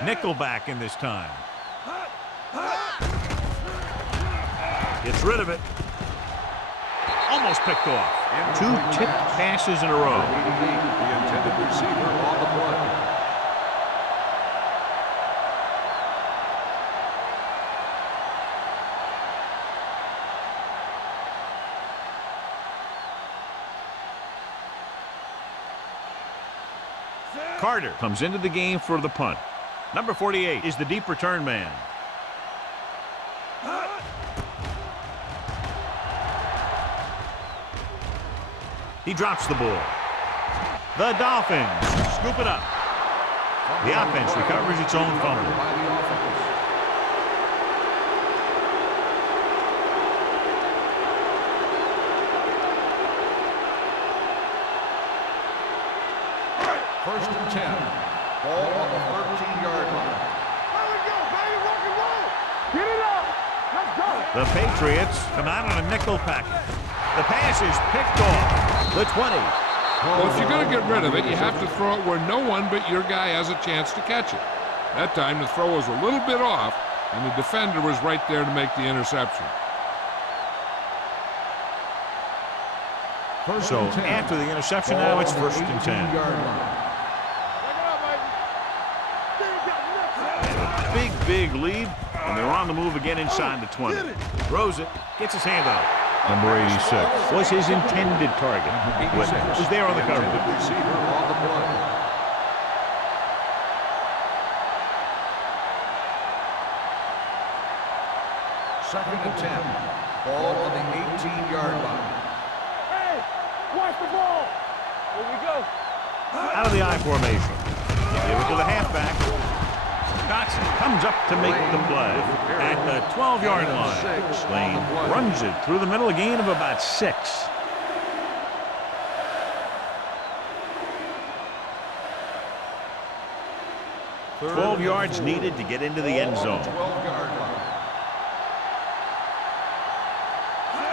Nickelback in this time. Gets rid of it. Almost picked off. Two tipped passes in a row. The intended receiver on the play. Carter comes into the game for the punt. Number 48 is the deep return man. He drops the ball. The Dolphins scoop it up. The offense recovers its own fumble. First and 10. Ball on the 13-yard line. There we go, baby. Rock and roll. Get it up. Let's go. The Patriots come out on a nickel package. The pass is picked off. The 20. Well, if you're going to get rid of it, you have to throw it where no one but your guy has a chance to catch it. That time, the throw was a little bit off, and the defender was right there to make the interception. So after the interception, now it's first and 10. Big lead, and they're on the move again inside the 20. Throws it, gets his hand up. Number 86 was his intended target, but was there on the cover. Receiver on the play. Second and 10. Ball on the 18-yard line. Hey, watch the ball. Here we go. Out of the I formation. Give it to the halfback. Dotson comes up to make the play at the 12-yard line. Lane runs it through the middle, a gain of about 6. Third 12 yards needed to get into the end zone. 12-yard line.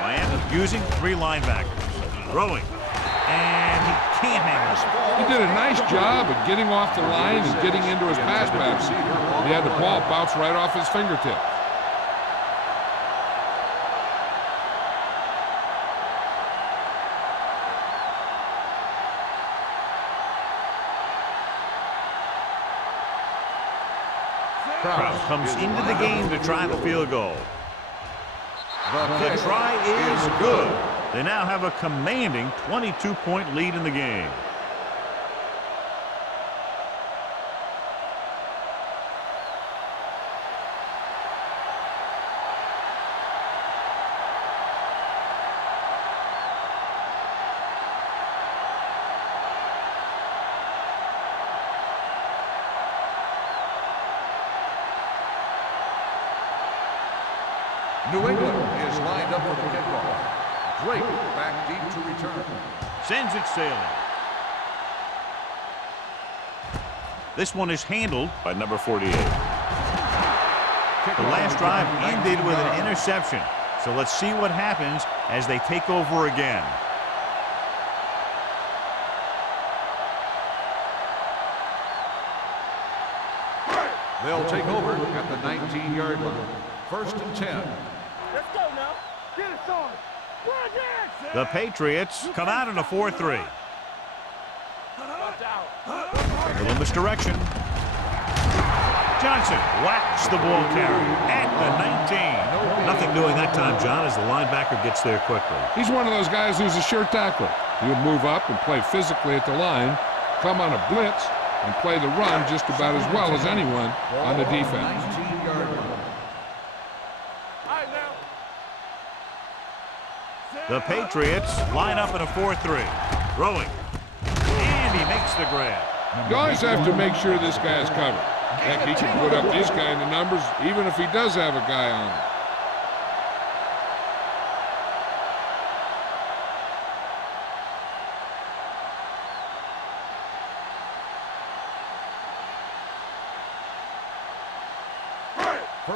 Miami using 3 linebackers. Throwing. And he can't hang on. He did a nice job of getting off the line and getting into his pass pattern. He had the ball bounce right off his fingertip. Krause comes into the game to try the field goal. The try is good. They now have a commanding 22-point lead in the game. New England is lined up for the kickoff. Drake back deep to return. Sends it sailing. This one is handled by number 48. The last drive ended with an interception. So let's see what happens as they take over again. They'll take over at the 19-yard line. First and 10. Let's go now. Get it started. Run again. The Patriots come out in a 4-3. Watch out. A little misdirection. Johnson whacks the ball carrier at the 19. Nothing doing that time, John, as the linebacker gets there quickly. He's one of those guys who's a sure tackler. He would move up and play physically at the line, come on a blitz, and play the run just about as well as anyone on the defense. 19-yard line. The Patriots line up in a 4-3. Throwing. And he makes the grab. You always have to make sure this guy is covered. Heck, he can put up these kind of numbers even if he does have a guy on him.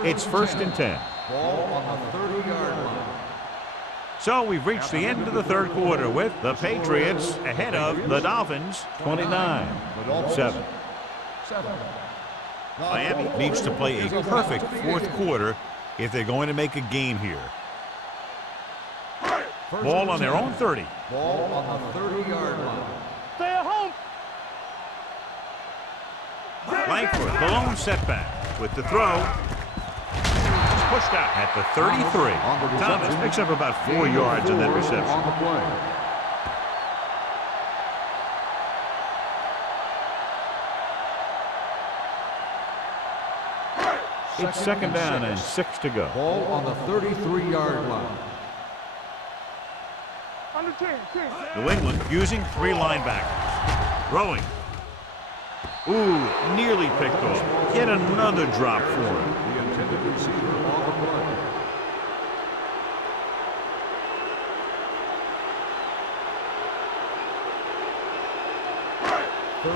It's first and 10. Ball on the 30-yard line. So we've reached the end of the third quarter with the Patriots ahead of the Dolphins 29-7. Miami needs to play a perfect fourth quarter if they're going to make a game here. Ball on their own 30. Ball on the 30-yard line. Stay at home. Langford, the lone setback with the throw. It's pushed out at the 33. Thomas picks up about 4 yards on that reception. On the play. It's second down and 6 to go. Ball on the 33-yard line. Under 10. New England using 3 linebackers. Throwing. Ooh, nearly picked off. Yet another drop for him. The intended receiver on the play.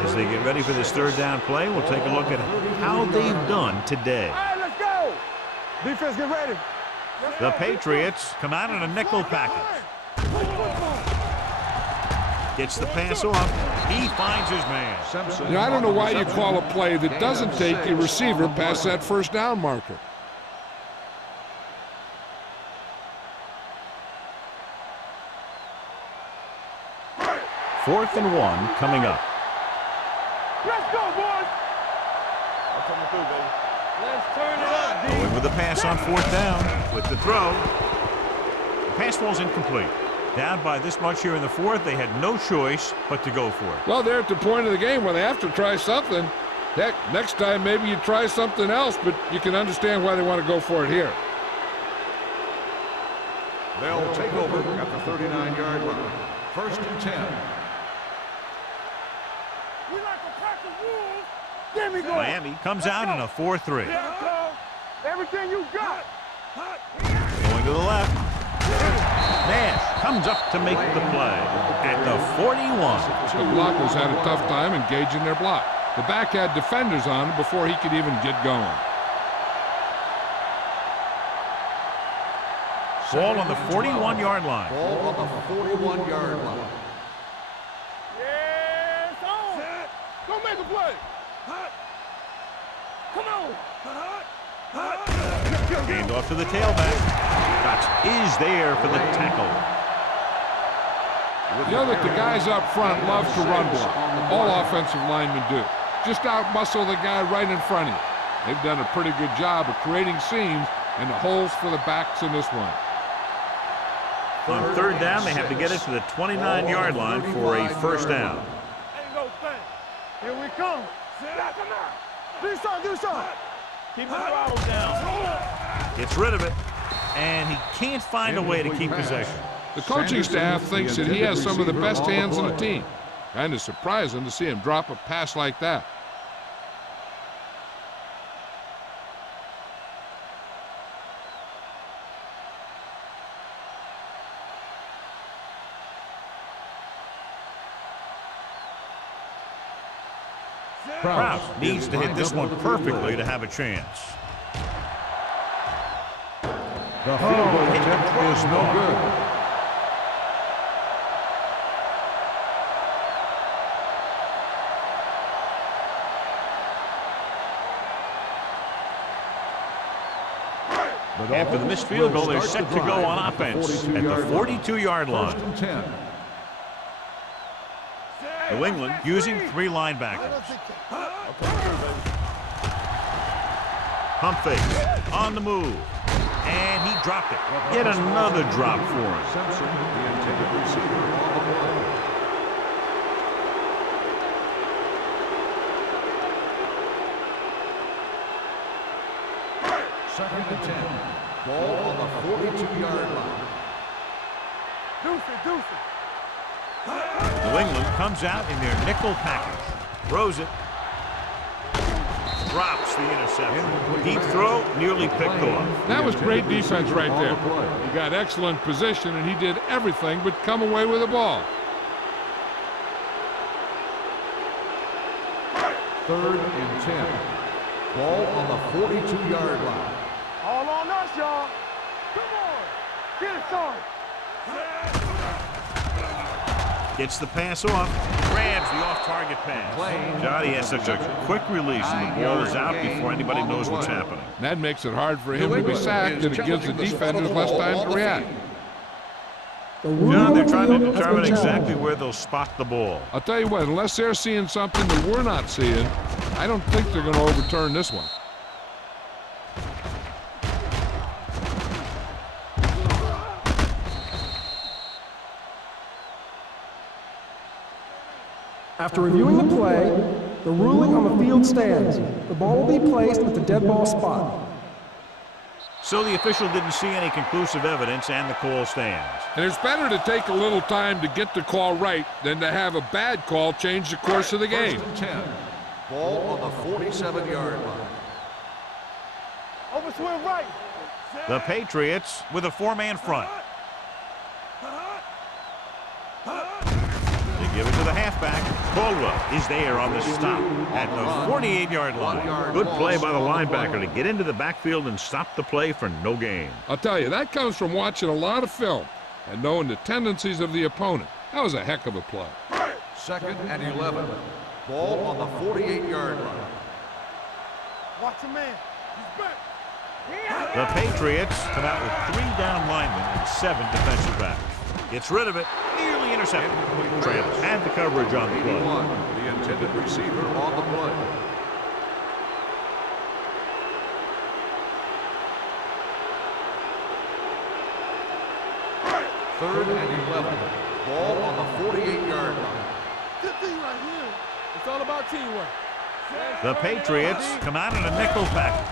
As they get ready for this third down play, we'll take a look at how they've done today. All right, let's go. Defense, get ready. The Patriots come out in a nickel package. Gets the pass off. He finds his man. Simpson. You know, I don't know why you call a play that doesn't take your receiver past that first down marker. Fourth and 1 coming up. Let's go, boys. I'm coming through, baby. Let's turn it up, D. Going with the pass on fourth down with the throw. The pass falls incomplete. Down by this much here in the fourth, they had no choice but to go for it. Well, they're at the point of the game where they have to try something. Heck, next time maybe you try something else, but you can understand why they want to go for it here. They'll take over at the 39-yard line. First and 10. We like to pack the wolves. Let me go. Miami comes out in a 4-3. Yeah, go. Everything you got. Going to the left. Nash comes up to make the play at the 41. The blockers had a tough time engaging their block. The back had defenders on him before he could even get going. Ball on the 41-yard line. Ball on the 41-yard line. Yes, on. Go make a play. Come on. Hand off to the tailback. Cox is there for the tackle. You know that the guys up front love to run block. All offensive linemen do. Just out-muscle the guy right in front of you. They've done a pretty good job of creating seams and the holes for the backs in this one. On third down, they have to get it to the 29-yard line for a first down. Ain't no thing. Here we come. Knock him out. Do something. Keep the throttle down. Gets rid of it, and he can't find a way to keep possession. The coaching staff thinks that he has some of the best hands in the team. Kind of surprising to see him drop a pass like that. Krause needs to hit this one perfectly to have a chance. The field goal attempt is no good. After the missed field goal, they're set to go on offense at the 42-yard line. First and 10. New England using 3 linebackers. Pump fake on the move, and he dropped it. Yet another drop for him. Simpson, the intended receiver on the play. Second and 10. Ball on the 42-yard line. Deuce. New England comes out in their nickel package. Throws it. Drops the interception. Deep throw, nearly picked off. That was great defense right there. He got excellent position, and he did everything but come away with the ball. Third and 10. Ball on the 42-yard line. All on us, y'all. Come on. Get it started. Gets the pass off. Grabs the off-target pass. Johnny has such a quick release, and the ball is out before anybody knows what's happening. That makes it hard for him to be sacked, and it gives the defenders less time to react. John, they're trying to determine exactly where they'll spot the ball. I'll tell you what, unless they're seeing something that we're not seeing, I don't think they're going to overturn this one. After reviewing the play, the ruling on the field stands. The ball will be placed at the dead ball spot. So the official didn't see any conclusive evidence, and the call stands. And it's better to take a little time to get the call right than to have a bad call change the course of the game. First and 10. Ball on the 47-yard line. Over swing right. The Patriots with a four-man front. They give it to the halfback. Caldwell is there on the stop at the 48-yard line. Good play by the linebacker to get into the backfield and stop the play for no gain. I'll tell you, that comes from watching a lot of film and knowing the tendencies of the opponent. That was a heck of a play. Second and 11. Ball on the 48-yard line. Watch your man. He's back. The Patriots come out with 3 down linemen and 7 defensive backs. Gets rid of it, nearly intercepted. Travis had the coverage on the play. 81, the intended receiver on the play. Third and 11. Ball on the 48-yard line. Good thing right here. It's all about teamwork. The Patriots come out in a nickel package.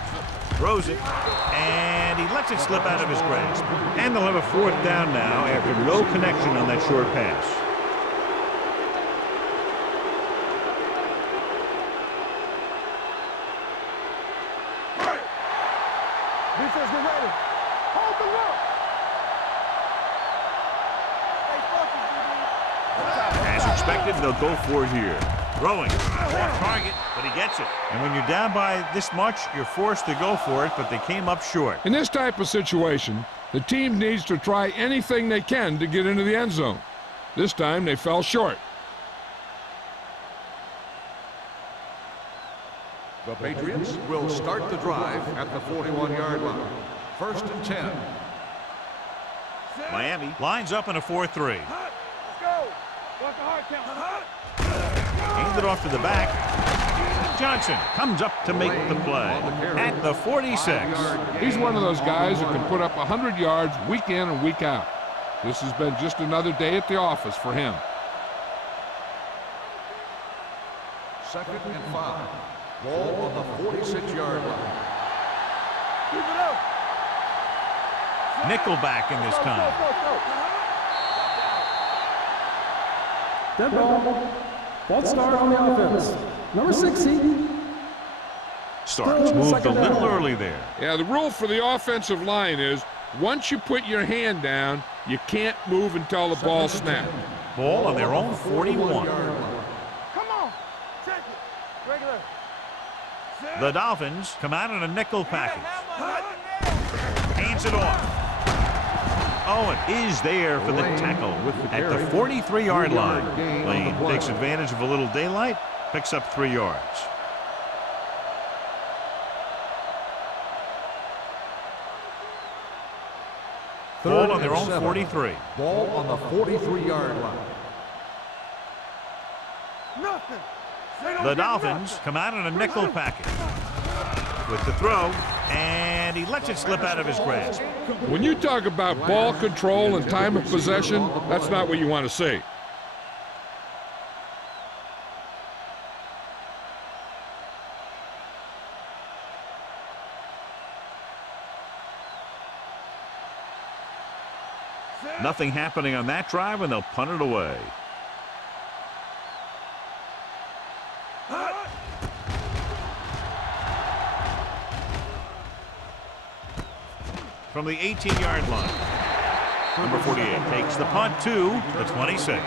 Throws it, and he lets it slip out of his grasp. And they'll have a 4th down now after no connection on that short pass. Defense, get ready. Hold the rope. As expected, they'll go for it here. Throwing, off target, but he gets it. And when you're down by this much, you're forced to go for it, but they came up short. In this type of situation, the team needs to try anything they can to get into the end zone. This time, they fell short. The Patriots will start the drive at the 41-yard line. First and 10. Miami lines up in a 4-3. Let's go. Watch the hard count. Hand it off to the back. Johnson comes up to make the play at the 46. He's one of those guys who can put up 100 yards week in and week out. This has been just another day at the office for him. Second and 5. Ball on the 46-yard line. Keep it up. Nickelback in this time. Dead ball. False start on the offense. Number 60. Starts moved a little early there. Yeah, the rule for the offensive line is once you put your hand down, you can't move until the ball snaps. Ball on their own 41. Come on. Check it. Regular. The Dolphins come out in a nickel package. Hands it off. Owen is there for the tackle at the 43-yard line. Lane takes advantage of a little daylight, picks up 3 yards. Ball on their own 43. Ball on the 43-yard line. Nothing. The Dolphins come out in a nickel package with the throw, and he lets it slip out of his grasp. When you talk about ball control and time of possession, that's not what you want to see. Nothing happening on that drive, and they'll punt it away. From the 18-yard line, number 48 takes the punt to the 26.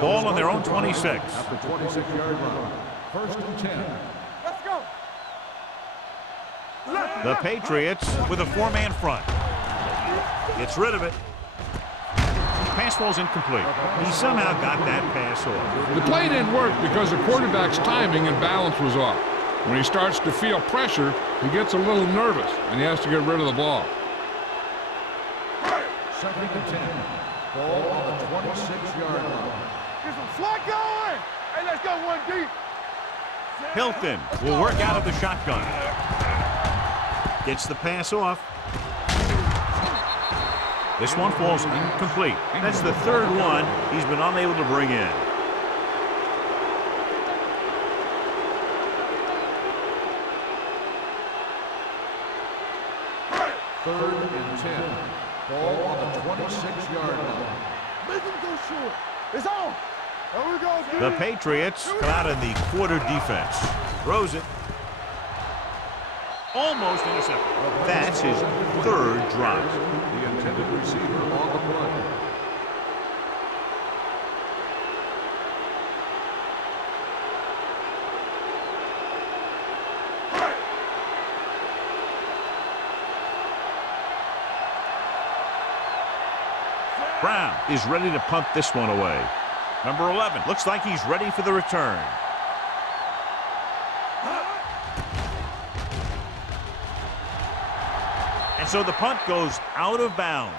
Ball on their own 26. At the 26-yard line. First and 10. Let's go. The Patriots with a four-man front. Gets rid of it. Pass falls incomplete. He somehow got that pass off. The play didn't work because the quarterback's timing and balance was off. When he starts to feel pressure, he gets a little nervous, and he has to get rid of the ball. 2nd and 10. Ball on the 26-yard line. Get some slot going. Hey, let's go one deep. Hilton will work out of the shotgun. Gets the pass off. This one falls incomplete. That's the third one he's been unable to bring in. Third and 10. Ball on the 26-yard line. Make him go short. It's on. There we go, dude. The Patriots come out in the quarter defense. Throws it. Almost intercepted. That's his third drop. The intended receiver on the play. Brown is ready to punt this one away. Number 11 looks like he's ready for the return. And so the punt goes out of bounds.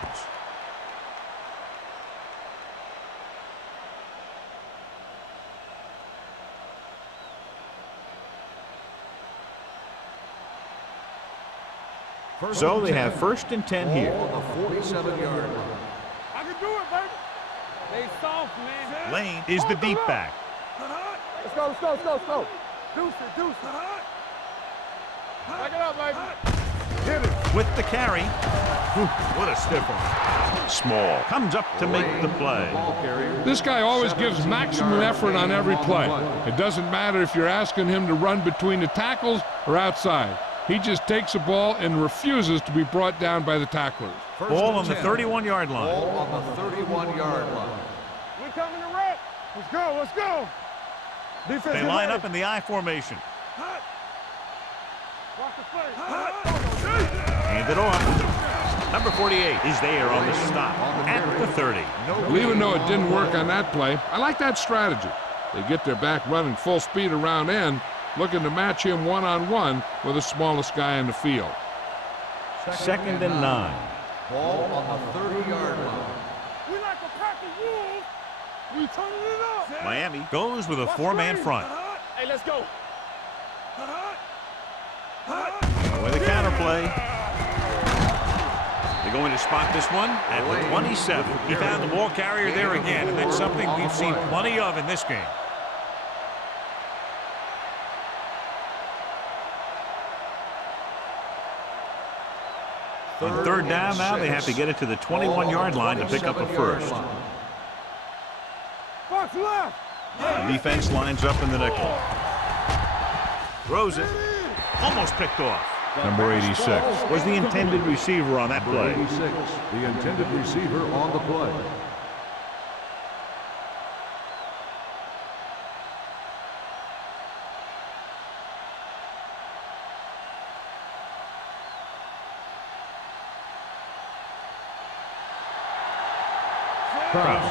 So they have 1st and 10 here. On the 47-yard line. I can do it, baby. They soft, man. Lane is the deep back. Let's go, let's go, let's go, let's go. Deuce it, deuce it. Back it up, baby. Hit it. With the carry. What a stiff one. Small comes up to make the play. This guy always gives maximum effort on every play. It doesn't matter if you're asking him to run between the tackles or outside. He just takes the ball and refuses to be brought down by the tacklers. Ball on the 31-yard line. Ball on the 31-yard line. We're coming to wreck. Let's go, let's go. Defense They line up in the I formation. Watch the play. Hand it off. Number 48 is there on the stop at the 30. Well, even though it didn't work on that play, I like that strategy. They get their back running full speed around end, looking to match him one-on-one with the smallest guy in the field. 2nd and 9. Ball on the 30-yard line. We like a pack of wolves. We turning it up. Miami goes with a four-man front. Hey, let's go. With a counterplay. They're going to spot this one at the 27. He found the ball carrier there again, and that's something we've seen plenty of in this game. On 3rd down now, they have to get it to the 21-yard line to pick up a first. Box left. The defense lines up in the nickel. Throws it. Almost picked off. Number 86 was the intended receiver on that play. 86, the intended receiver on the play.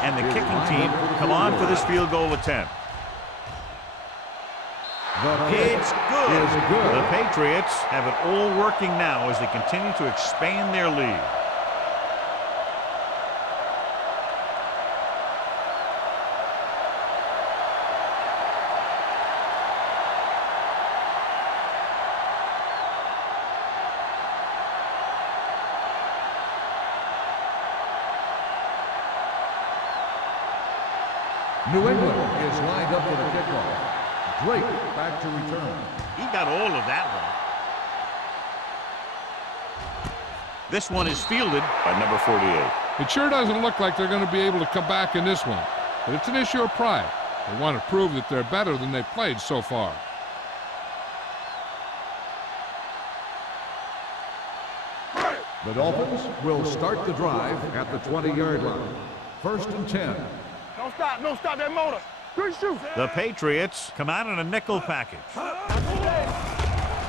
And the kicking team come on for this field goal attempt. It's good. The Patriots have it all working now as they continue to expand their lead. New England is lined up for the kickoff. Drake back to return. He got all of that one. This one is fielded by number 48. It sure doesn't look like they're going to be able to come back in this one, but it's an issue of pride. They want to prove that they're better than they've played so far. The Dolphins will start the drive at the 20-yard line. 1st and 10. Don't stop that motor. Good shoot. The Patriots come out in a nickel package.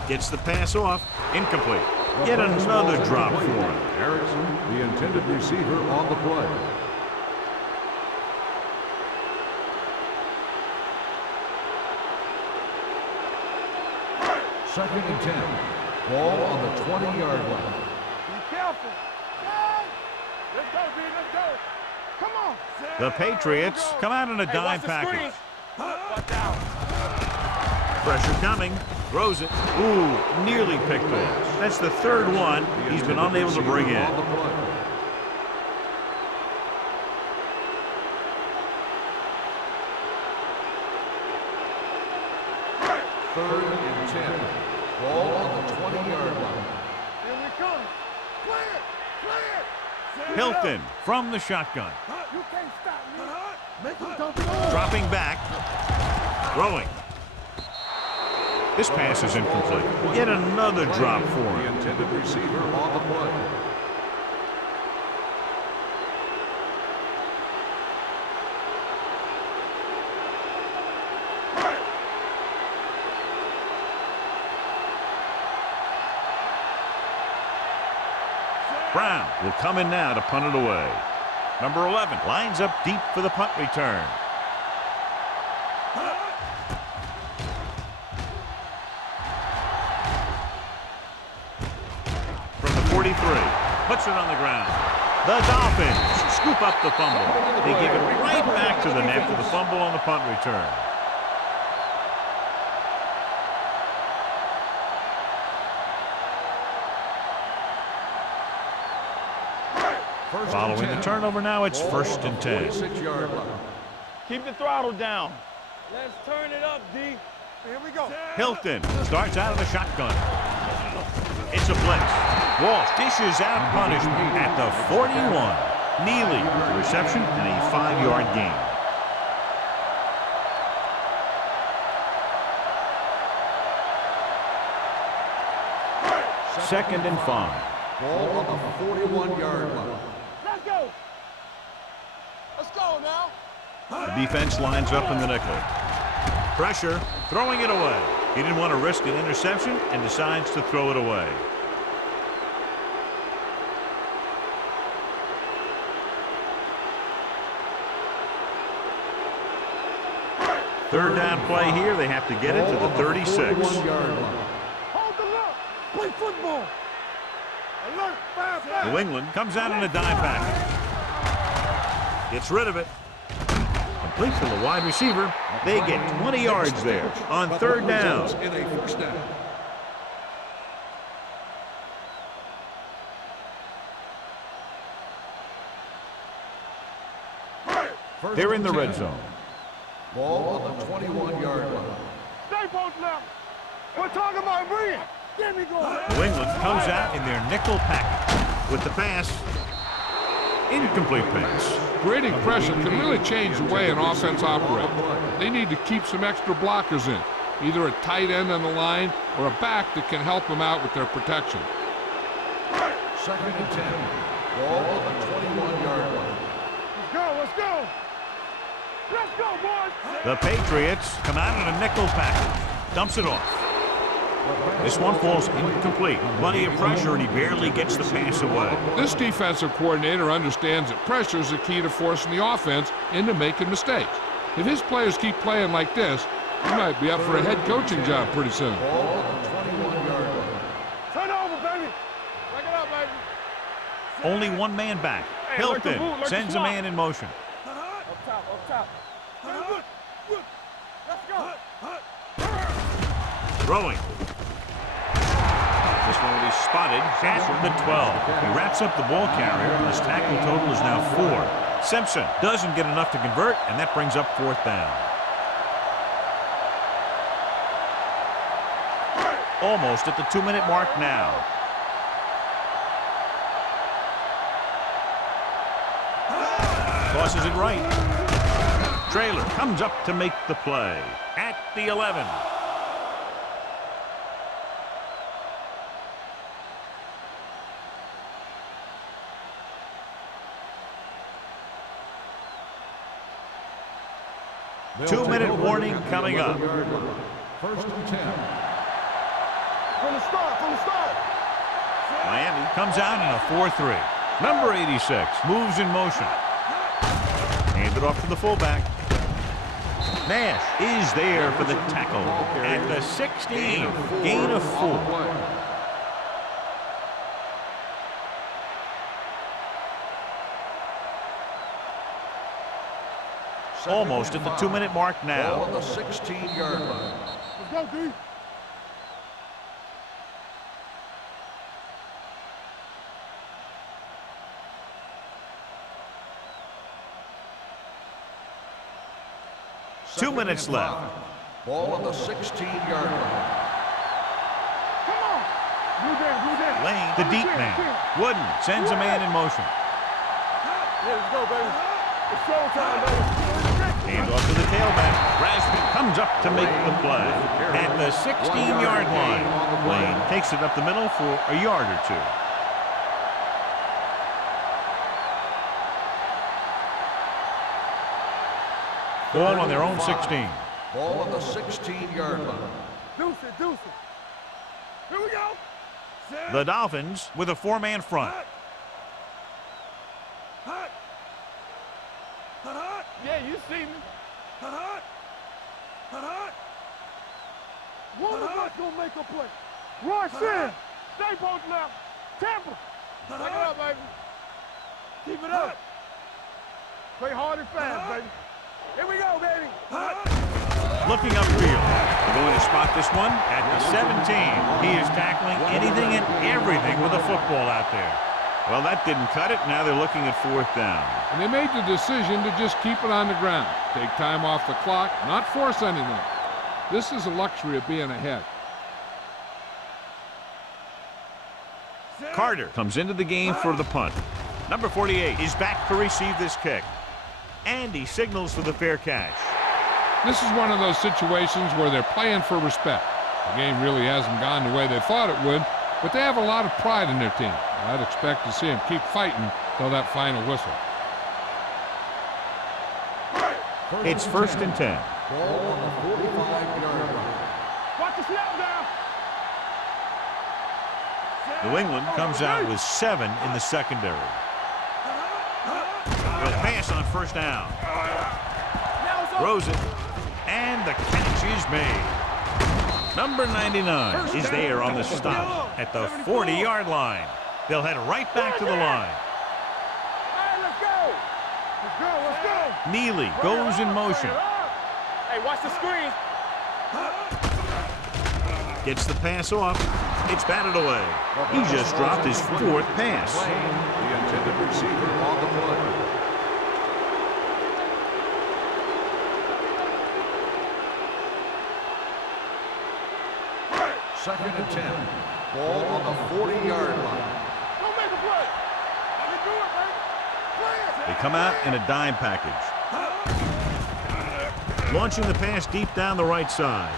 Gets the pass off. Incomplete. Yet another drop for him. Erickson, the intended receiver on the play. Second and 10. Ball on the 20-yard line. Be careful. Let's go, B. Let's go. Come on. The Patriots come out in a dime package. Pressure coming. Throws it. Ooh, nearly picked off. That's the third one he's been unable to bring in. Third and 10. Ball on the 20-yard line. Here we come. Play it. Play it. Hilton from the shotgun. You can't stop me. Make him dump it off. Dropping back. Throwing. This pass is incomplete. Yet another drop for The him. intended receiver on the play. Brown will come in now to punt it away. Number 11 lines up deep for the punt return. From the 43, puts it on the ground. The Dolphins scoop up the fumble. They give it right back to the net for the fumble on the punt return. Following the turnover now, it's first and 10. 46-yard line. Keep the throttle down. Let's turn it up, D. Here we go. Hilton starts out of the shotgun. It's a blitz. Walsh dishes out punishment at the 41. Neely, the reception, and a 5-yard gain. Second and 5. Ball on the 41-yard line. Let's go. Let's go now. The defense lines up in the nickel. Pressure, throwing it away. He didn't want to risk an interception and decides to throw it away. Third down play here. They have to get it to the 36. 41-yard line. Hold the look. Play football. Alert. Fire back. New England comes out in a dime package. Gets rid of it. Complete to the wide receiver. They get 20 yards there on third down. In a first down. They're in the red zone. Ball on the 21-yard line. Stay post left. We're talking about Reed. Get me going. New England comes out in their nickel package with the pass. Incomplete pass. Creating pressure can really change the way an offense operates. They need to keep some extra blockers in, either a tight end on the line or a back that can help them out with their protection. Second and 10. Ball on the 21-yard line. Let's go. Let's go. Let's go, boys. The Patriots come out in a nickel package. Dumps it off. This one falls incomplete. Plenty of pressure, and he barely gets the pass away. This defensive coordinator understands that pressure is the key to forcing the offense into making mistakes. If his players keep playing like this, he might be up for a head coaching job pretty soon. Ball on the 21-yard line. Turn over, baby. Break it up, baby. Only one man back. Hey, like the Hilton boot, like sends the a swap. man in motion. Up top, up top. Let's go. Throwing. This one will be spotted at the 12. He wraps up the ball carrier. His tackle total is now 4. Simpson doesn't get enough to convert, and that brings up fourth down. Almost at the 2-minute mark now. Tosses it right. Trailer comes up to make the play at the 11. They'll 2-minute take over warning at the coming up. 11-yard line. First and 10. From the start. Miami comes out in a 4-3. Number 86 moves in motion. Hand it off to the fullback. Nash is there for the tackle at the 16. Gain of 4. Almost at the 2-minute mark now. Ball on the 16-yard line. Let's go, D. Two minutes left. Ball on the 16-yard line. Come on. Blue down. Lane, the deep man. Wooden sends a man in motion. Yeah, let's go, baby. It's showtime, baby. Hand off to the tailback. Rasmussen comes up to make the play at the 16-yard line. Lane takes it up the middle for a yard or two. Ball on their own 16. Ball on the 16-yard line. Deuce it. Here we go. The Dolphins with a 4-man front. Hot. Yeah, you see me. Hot. One of us gonna make a play. Rush in. Stay both now. Temper. Take it up, baby. Keep it up. Play hard and fast, baby. Here we go, baby. Looking upfield. They're going to spot this one at the 17. He is tackling anything and everything with a football out there. Well, that didn't cut it. Now they're looking at 4th down. And they made the decision to just keep it on the ground. Take time off the clock, not force anything. This is a luxury of being ahead. Carter comes into the game for the punt. Number 48 is back to receive this kick. And he signals for the fair catch. This is one of those situations where they're playing for respect. The game really hasn't gone the way they thought it would, but they have a lot of pride in their team. I'd expect to see them keep fighting till that final whistle. It's 1st and 10. Ball on the 45-yard line. Watch the snap down. New England comes out with 7 in the secondary. They'll pass on 1st down. Throws it, and the catch is made. Number 99 is there on the stop at the 40-yard line. They'll head right back to the line. Hey, let's go. Neely goes in motion. Hey, watch the screen. Gets the pass off. It's batted away. He just dropped his 4th pass. The intended receiver on the play. Second and 10. Ball on the 40-yard line. Don't make a play. I can do it, baby. Play it. They come out in a dime package. Launching the pass deep down the right side.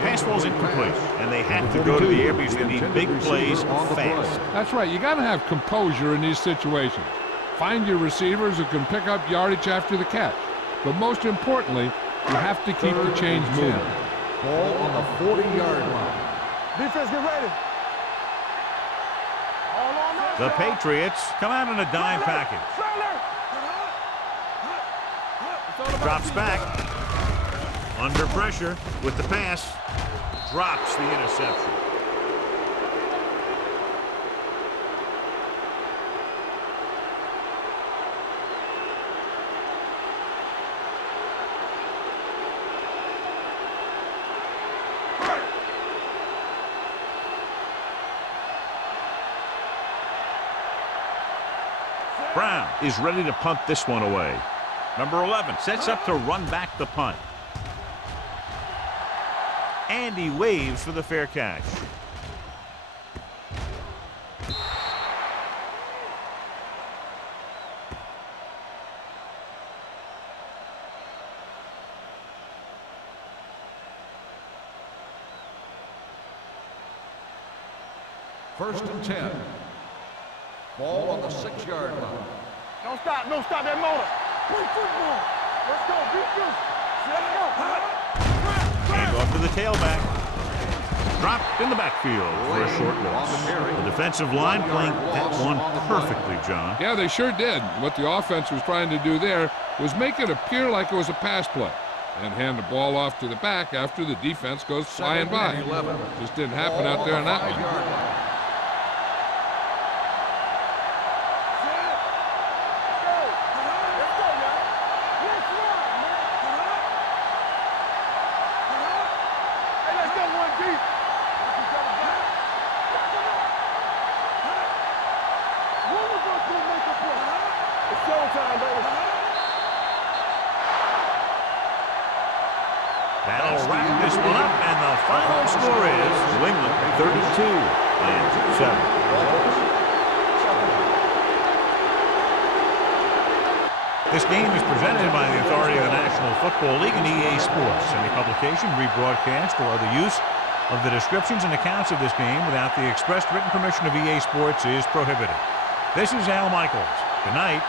Pass ball's incomplete, and they have to go to the air because they need big plays fast. That's right. You got to have composure in these situations. Find your receivers who can pick up yardage after the catch. But most importantly, you have to keep the chains moving. Ball on the 40-yard line. Defense, get ready. All on us. The Patriots come out in a dime package. Drops back. Under pressure with the pass. Drops the interception. Brown is ready to punt this one away. Number 11 sets up to run back the punt. And he waves for the fair catch. First and 10. Ball on the 6-yard line. Don't stop that motor. Play football. Let's go, defense. Let's go. Hand off to the tailback. Dropped in the backfield for a short loss. The defensive line playing that one perfectly, John. Yeah, they sure did. What the offense was trying to do there was make it appear like it was a pass play and hand the ball off to the back after the defense goes flying by. Just didn't happen out there on that one. That'll wrap this one up, and the final score is New England 32-7. This game is presented by the authority of the National Football League and EA Sports. Any publication, rebroadcast, or other use of the descriptions and accounts of this game without the expressed written permission of EA Sports is prohibited. This is Al Michaels. Good night.